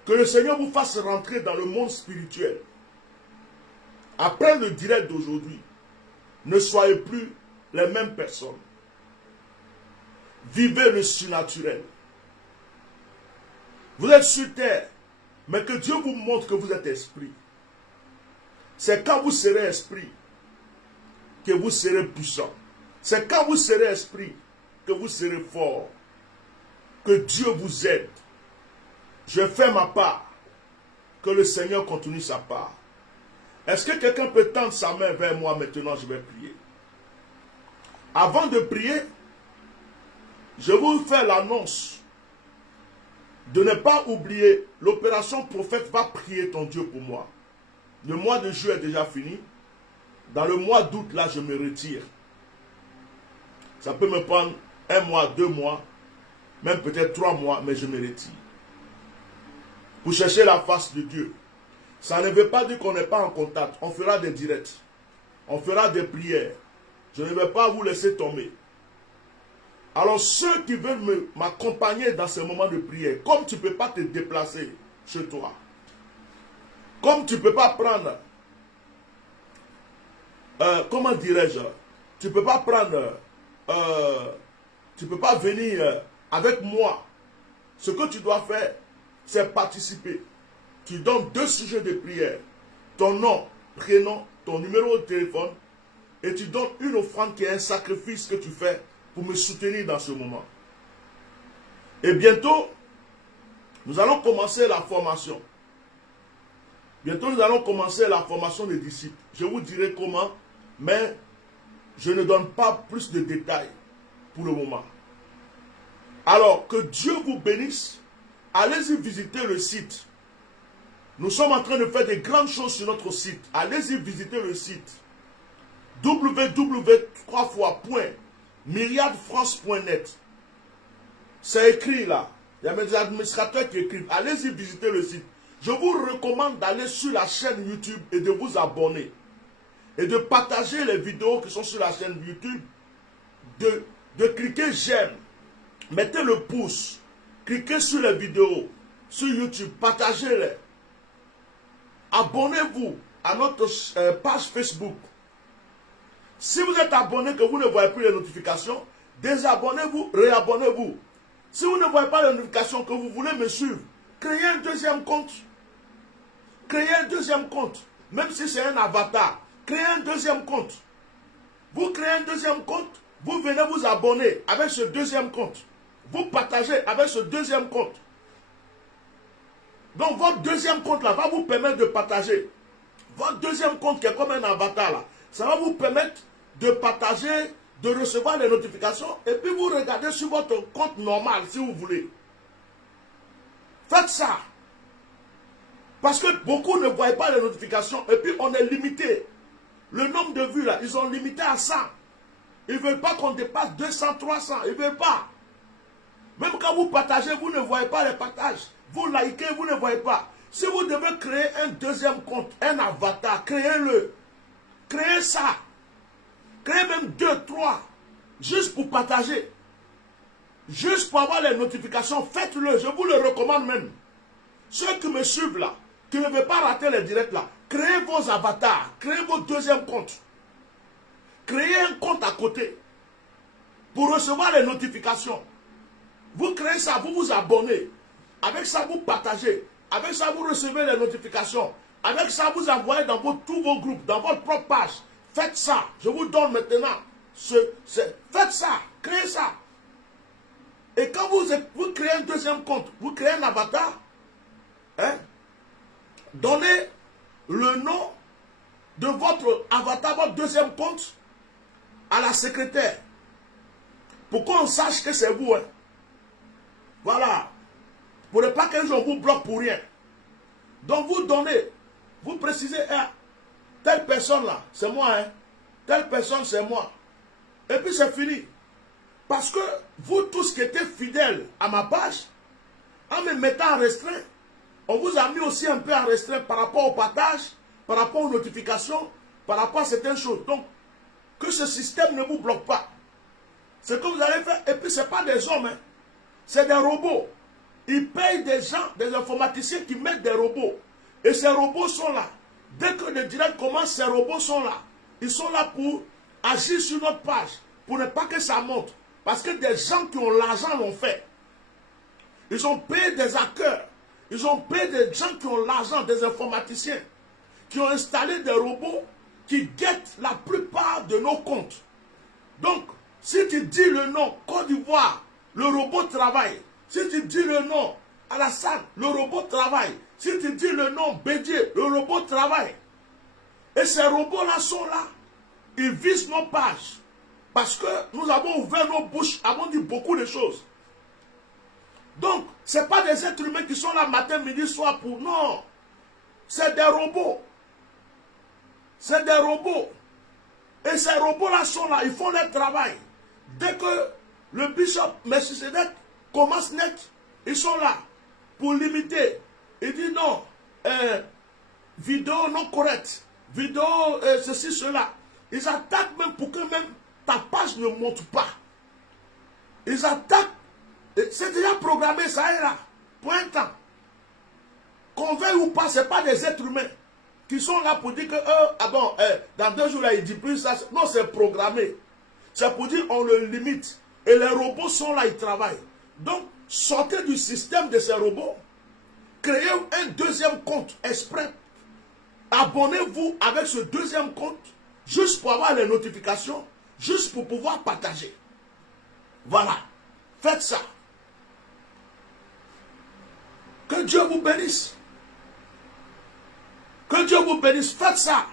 Que le Seigneur vous fasse rentrer dans le monde spirituel. Après le direct d'aujourd'hui, ne soyez plus les mêmes personnes. Vivez le surnaturel. Vous êtes sur terre, mais que Dieu vous montre que vous êtes esprit. C'est quand vous serez esprit que vous serez puissant. C'est quand vous serez esprit que vous serez fort. Que Dieu vous aide. Je fais ma part. Que le Seigneur continue sa part. Est-ce que quelqu'un peut tendre sa main vers moi maintenant? Je vais prier. Avant de prier, je vais vous faire l'annonce de ne pas oublier, l'opération prophète va prier ton Dieu pour moi. Le mois de juillet est déjà fini. Dans le mois d'août, là, je me retire. Ça peut me prendre 1 mois, 2 mois, même peut-être 3 mois, mais je me retire. Pour chercher la face de Dieu. Ça ne veut pas dire qu'on n'est pas en contact. On fera des directs. On fera des prières. Je ne vais pas vous laisser tomber. Alors ceux qui veulent m'accompagner dans ce moment de prière, comme tu ne peux pas te déplacer chez toi, comme tu ne peux pas prendre, comment dirais-je, tu ne peux pas prendre, tu ne peux pas venir avec moi. Ce que tu dois faire, c'est participer. Tu donnes 2 sujets de prière, ton nom, prénom, ton numéro de téléphone, et tu donnes une offrande qui est un sacrifice que tu fais pour me soutenir dans ce moment. Et bientôt, nous allons commencer la formation. Bientôt, nous allons commencer la formation des disciples. Je vous dirai comment, mais je ne donne pas plus de détails pour le moment. Alors, que Dieu vous bénisse. Allez-y visiter le site. Nous sommes en train de faire des grandes choses sur notre site. Allez-y visiter le site. www.myriadefrance.net. C'est écrit là. Il y a mes administrateurs qui écrivent. Allez-y visiter le site. Je vous recommande d'aller sur la chaîne YouTube et de vous abonner. Et de partager les vidéos qui sont sur la chaîne YouTube. De cliquer j'aime. Mettez le pouce. Cliquez sur les vidéos. Sur YouTube. Partagez-les. Abonnez-vous à notre page Facebook. Si vous êtes abonné que vous ne voyez plus les notifications, désabonnez-vous, réabonnez-vous. Si vous ne voyez pas les notifications que vous voulez me suivre, créez un deuxième compte. Créez un deuxième compte. Même si c'est un avatar, créez un deuxième compte. Vous créez un deuxième compte, vous venez vous abonner avec ce deuxième compte. Vous partagez avec ce deuxième compte. Donc votre deuxième compte là va vous permettre de partager. Votre deuxième compte qui est comme un avatar là, ça va vous permettre de partager, de recevoir les notifications et puis vous regardez sur votre compte normal si vous voulez. Faites ça. Parce que beaucoup ne voient pas les notifications et puis on est limité. Le nombre de vues là, ils ont limité à 100. Ils ne veulent pas qu'on dépasse 200, 300. Ils ne veulent pas. Même quand vous partagez, vous ne voyez pas les partages. Vous likez, vous ne voyez pas. Si vous devez créer un deuxième compte, un avatar, créez-le. Créez ça. Créez même 2, 3. Juste pour partager. Juste pour avoir les notifications. Faites-le. Je vous le recommande même. Ceux qui me suivent là, qui ne veulent pas rater les directs là, créez vos avatars. Créez vos deuxièmes comptes. Créez un compte à côté. Pour recevoir les notifications. Vous créez ça, vous vous abonnez. Avec ça, vous partagez. Avec ça, vous recevez les notifications. Avec ça, vous envoyez dans tous vos groupes, dans votre propre page. Faites ça. Je vous donne maintenant. Faites ça. Créez ça. Et quand vous créez un deuxième compte, vous créez un avatar, hein, donnez le nom de votre avatar, votre deuxième compte, à la secrétaire. Pour qu'on sache que c'est vous. Hein. Voilà. Pour ne pas qu'un jour vous bloque pour rien. Donc vous donnez, vous précisez, telle personne là, c'est moi, hein. Telle personne, c'est moi. Et puis c'est fini. Parce que vous tous qui étiez fidèles à ma page, en me mettant en restreint, on vous a mis aussi un peu en restreint par rapport au partage, par rapport aux notifications, par rapport à certaines choses. Donc, que ce système ne vous bloque pas. Ce que vous allez faire, et puis ce n'est pas des hommes, hein. C'est des robots. Ils payent des gens, des informaticiens qui mettent des robots. Et ces robots sont là. Dès que le direct commence, ces robots sont là. Ils sont là pour agir sur notre page. Pour ne pas que ça monte. Parce que des gens qui ont l'argent l'ont fait. Ils ont payé des hackers. Ils ont payé des gens qui ont l'argent, des informaticiens. Qui ont installé des robots qui guettent la plupart de nos comptes. Donc, Si tu dis le nom Côte d'Ivoire, le robot travaille. Si tu dis le nom Alassane, le robot travaille. Si tu dis le nom Bédier, le robot travaille. Et ces robots-là sont là. Ils visent nos pages. Parce que nous avons ouvert nos bouches, avons dit beaucoup de choses. Donc, ce n'est pas des êtres humains qui sont là matin, midi, soir pour... Non. C'est des robots. C'est des robots. Et ces robots-là sont là, ils font leur travail. Dès que le bishop Melchisedec commence net, ils sont là pour limiter. Il dit non, vidéo non correcte, vidéo ceci, cela. Ils attaquent même pour que même ta page ne monte pas. Ils attaquent, c'est déjà programmé, ça est là, pour un temps. Qu'on veuille ou pas, ce n'est pas des êtres humains qui sont là pour dire que, dans 2 jours, là, il dit plus ça. Non, c'est programmé. C'est pour dire on le limite. Et les robots sont là, ils travaillent. Donc, sortez du système de ces robots. Créez un deuxième compte exprès. Abonnez-vous avec ce deuxième compte, juste pour avoir les notifications, juste pour pouvoir partager. Voilà. Faites ça. Que Dieu vous bénisse. Que Dieu vous bénisse. Faites ça.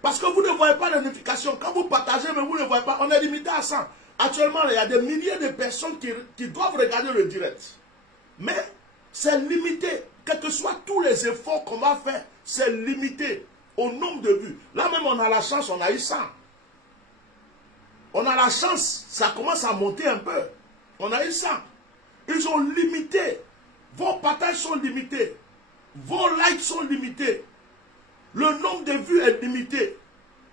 Parce que vous ne voyez pas les notifications. Quand vous partagez, mais vous ne voyez pas. On est limité à 100. Actuellement, il y a des milliers de personnes qui doivent regarder le direct. Mais c'est limité. Quels que soient tous les efforts qu'on va faire, c'est limité au nombre de vues. Là même, on a la chance, on a eu 100. On a la chance, ça commence à monter un peu. On a eu 100. Ils ont limité. Vos partages sont limités. Vos likes sont limités. Le nombre de vues est limité.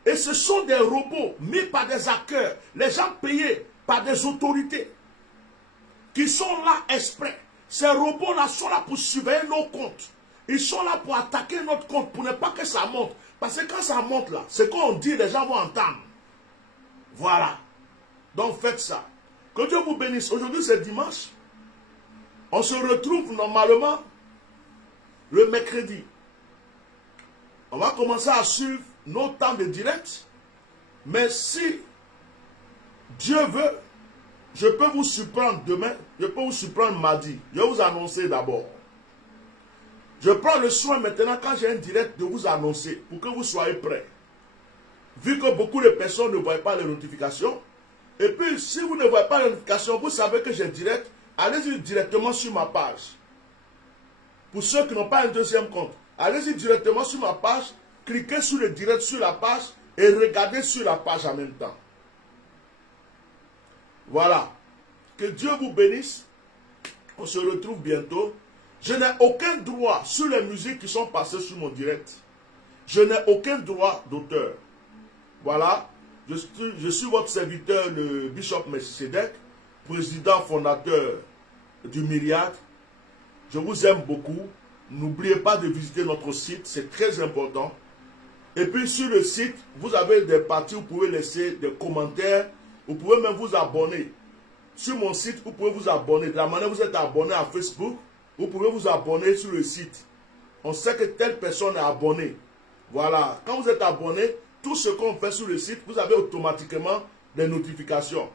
Et ce sont des robots mis par des hackers, les gens payés par des autorités, qui sont là exprès. Ces robots-là sont là pour surveiller nos comptes. Ils sont là pour attaquer notre compte, pour ne pas que ça monte. Parce que quand ça monte là, ce qu'on dit, les gens vont entendre. Voilà. Donc faites ça. Que Dieu vous bénisse. Aujourd'hui c'est dimanche. On se retrouve normalement le mercredi. On va commencer à suivre nos temps de direct. Mais si Dieu veut, je peux vous surprendre demain, je peux vous surprendre mardi. Je vais vous annoncer d'abord. Je prends le soin maintenant, quand j'ai un direct, de vous annoncer pour que vous soyez prêts. Vu que beaucoup de personnes ne voient pas les notifications. Et puis, si vous ne voyez pas les notifications, vous savez que j'ai direct, allez-y directement sur ma page. Pour ceux qui n'ont pas un deuxième compte, allez-y directement sur ma page, cliquez sur le direct sur la page et regardez sur la page en même temps. Voilà. Que Dieu vous bénisse. On se retrouve bientôt. Je n'ai aucun droit sur les musiques qui sont passées sur mon direct. Je n'ai aucun droit d'auteur. Voilà. Je suis votre serviteur, le Bishop Melchisedec, président fondateur du Myriade. Je vous aime beaucoup. N'oubliez pas de visiter notre site, c'est très important. Et puis sur le site, vous avez des parties où vous pouvez laisser des commentaires. Vous pouvez même vous abonner. Sur mon site, vous pouvez vous abonner. De la manière dont vous êtes abonné à Facebook, vous pouvez vous abonner sur le site. On sait que telle personne est abonnée. Voilà. Quand vous êtes abonné, tout ce qu'on fait sur le site, vous avez automatiquement des notifications.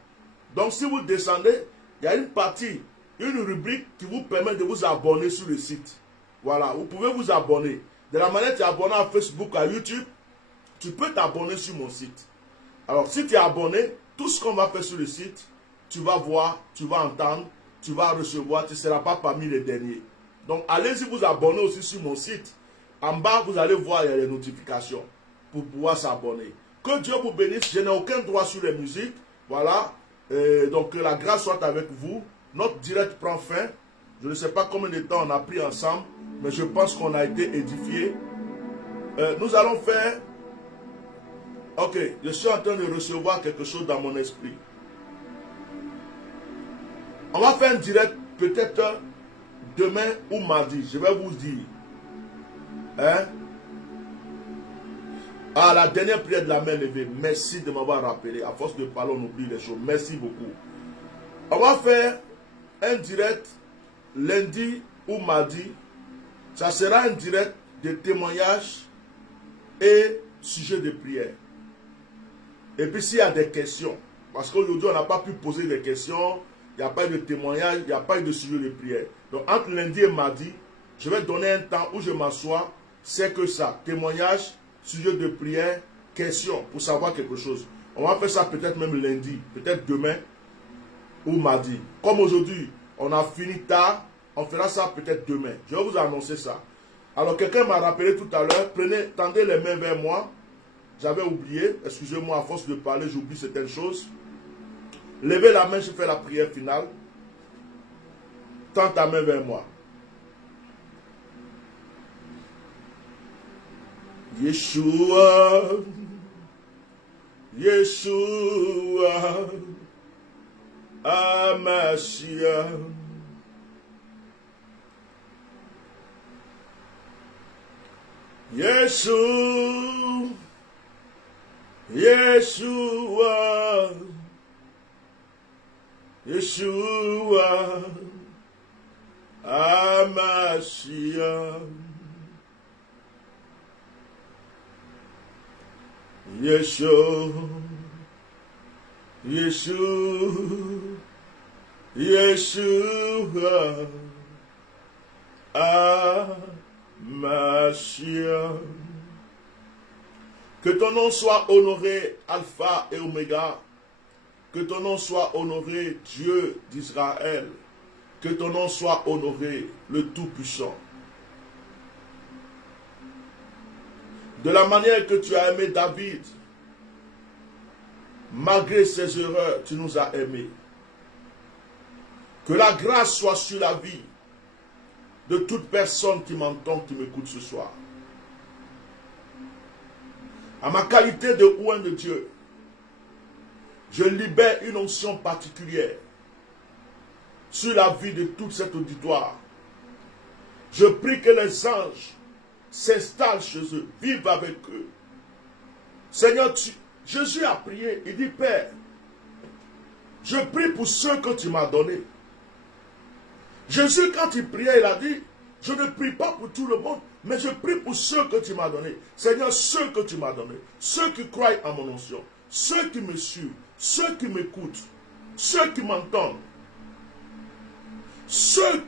Donc si vous descendez, il y a une partie, une rubrique qui vous permet de vous abonner sur le site. Voilà. Vous pouvez vous abonner. De la manière dont tu es abonné à Facebook, à YouTube, tu peux t'abonner sur mon site. Alors si tu es abonné, tout ce qu'on va faire sur le site, tu vas voir, tu vas entendre, tu vas recevoir, tu ne seras pas parmi les derniers. Donc allez-y vous abonner aussi sur mon site. En bas, vous allez voir, il y a les notifications pour pouvoir s'abonner. Que Dieu vous bénisse. Je n'ai aucun droit sur les musiques. Voilà. Donc que la grâce soit avec vous. Notre direct prend fin. Je ne sais pas combien de temps on a pris ensemble, mais je pense qu'on a été édifiés. Nous allons faire... Ok, je suis en train de recevoir quelque chose dans mon esprit. On va faire un direct peut-être demain ou mardi. Je vais vous dire. Hein? Ah, la dernière prière de la main levée. Merci de m'avoir rappelé. À force de parler, on oublie les choses. Merci beaucoup. On va faire un direct lundi ou mardi. Ça sera un direct de témoignage et sujet de prière. Et puis s'il y a des questions, Parce qu'aujourd'hui, on n'a pas pu poser des questions. Il n'y a pas eu de témoignage, il n'y a pas eu de sujet de prière. Donc, entre lundi et mardi, je vais donner un temps où je m'assois. C'est que ça. Témoignage, sujet de prière, question, pour savoir quelque chose. On va faire ça peut-être même lundi, peut-être demain ou mardi. Comme aujourd'hui, on a fini tard, on fera ça peut-être demain. Je vais vous annoncer ça. Alors, quelqu'un m'a rappelé tout à l'heure, tendez les mains vers moi. J'avais oublié, excusez-moi, à force de parler, j'oublie certaines choses. Levez la main, je fais la prière finale. Tends ta main vers moi. Yeshua, Yeshua, Amashia. Yeshua, Yeshua, Yeshua, Amashia. Yeshua, Yeshua, Yeshua, Amashia. Que ton nom soit honoré, Alpha et Oméga. Que ton nom soit honoré, Dieu d'Israël. Que ton nom soit honoré, le Tout-Puissant. De la manière que tu as aimé David, malgré ses erreurs, tu nous as aimés. Que la grâce soit sur la vie de toute personne qui m'entend, qui m'écoute ce soir. À ma qualité de oint de Dieu, je libère une onction particulière sur la vie de toute cette auditoire. Je prie que les anges s'installent chez eux, vivent avec eux. Seigneur, Jésus a prié, il dit, Père, je prie pour ceux que tu m'as donnés. Jésus, quand il priait, il a dit, je ne prie pas pour tout le monde, mais je prie pour ceux que tu m'as donnés. Seigneur, ceux que tu m'as donnés, ceux qui croient en mon onction, ceux qui me suivent, ceux qui m'écoutent, ceux qui m'entendent, ceux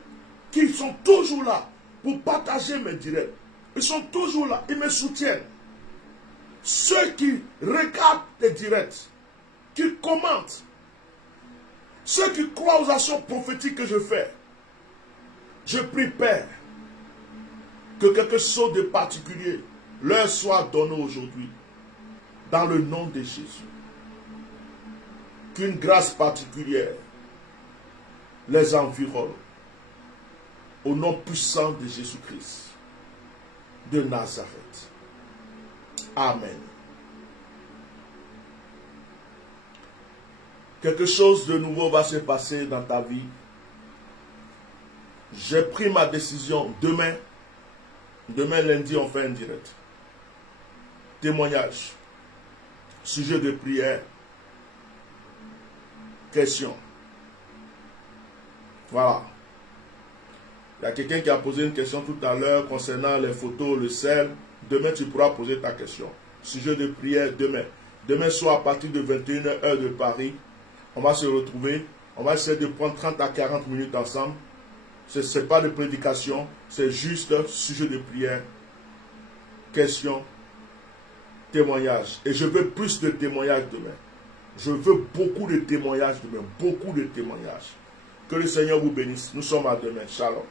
qui sont toujours là pour partager mes directs. Ils sont toujours là, ils me soutiennent. Ceux qui regardent les directs, qui commentent, ceux qui croient aux actions prophétiques que je fais. Je prie, Père, que quelque chose de particulier leur soit donné aujourd'hui, dans le nom de Jésus. Qu'une grâce particulière les environne, au nom puissant de Jésus-Christ de Nazareth. Amen. Quelque chose de nouveau va se passer dans ta vie. J'ai pris ma décision demain. Demain lundi, on fait un direct. Témoignage. Sujet de prière. Question. Voilà. Il y a quelqu'un qui a posé une question tout à l'heure concernant les photos, le sel. Demain, tu pourras poser ta question. Sujet de prière demain. Demain soir, à partir de 21h heure de Paris, on va se retrouver. On va essayer de prendre 30 à 40 minutes ensemble. Ce n'est pas de prédication, c'est juste sujet de prière, question, témoignage. Et je veux plus de témoignages demain. Je veux beaucoup de témoignages demain, beaucoup de témoignages. Que le Seigneur vous bénisse. Nous sommes à demain. Shalom.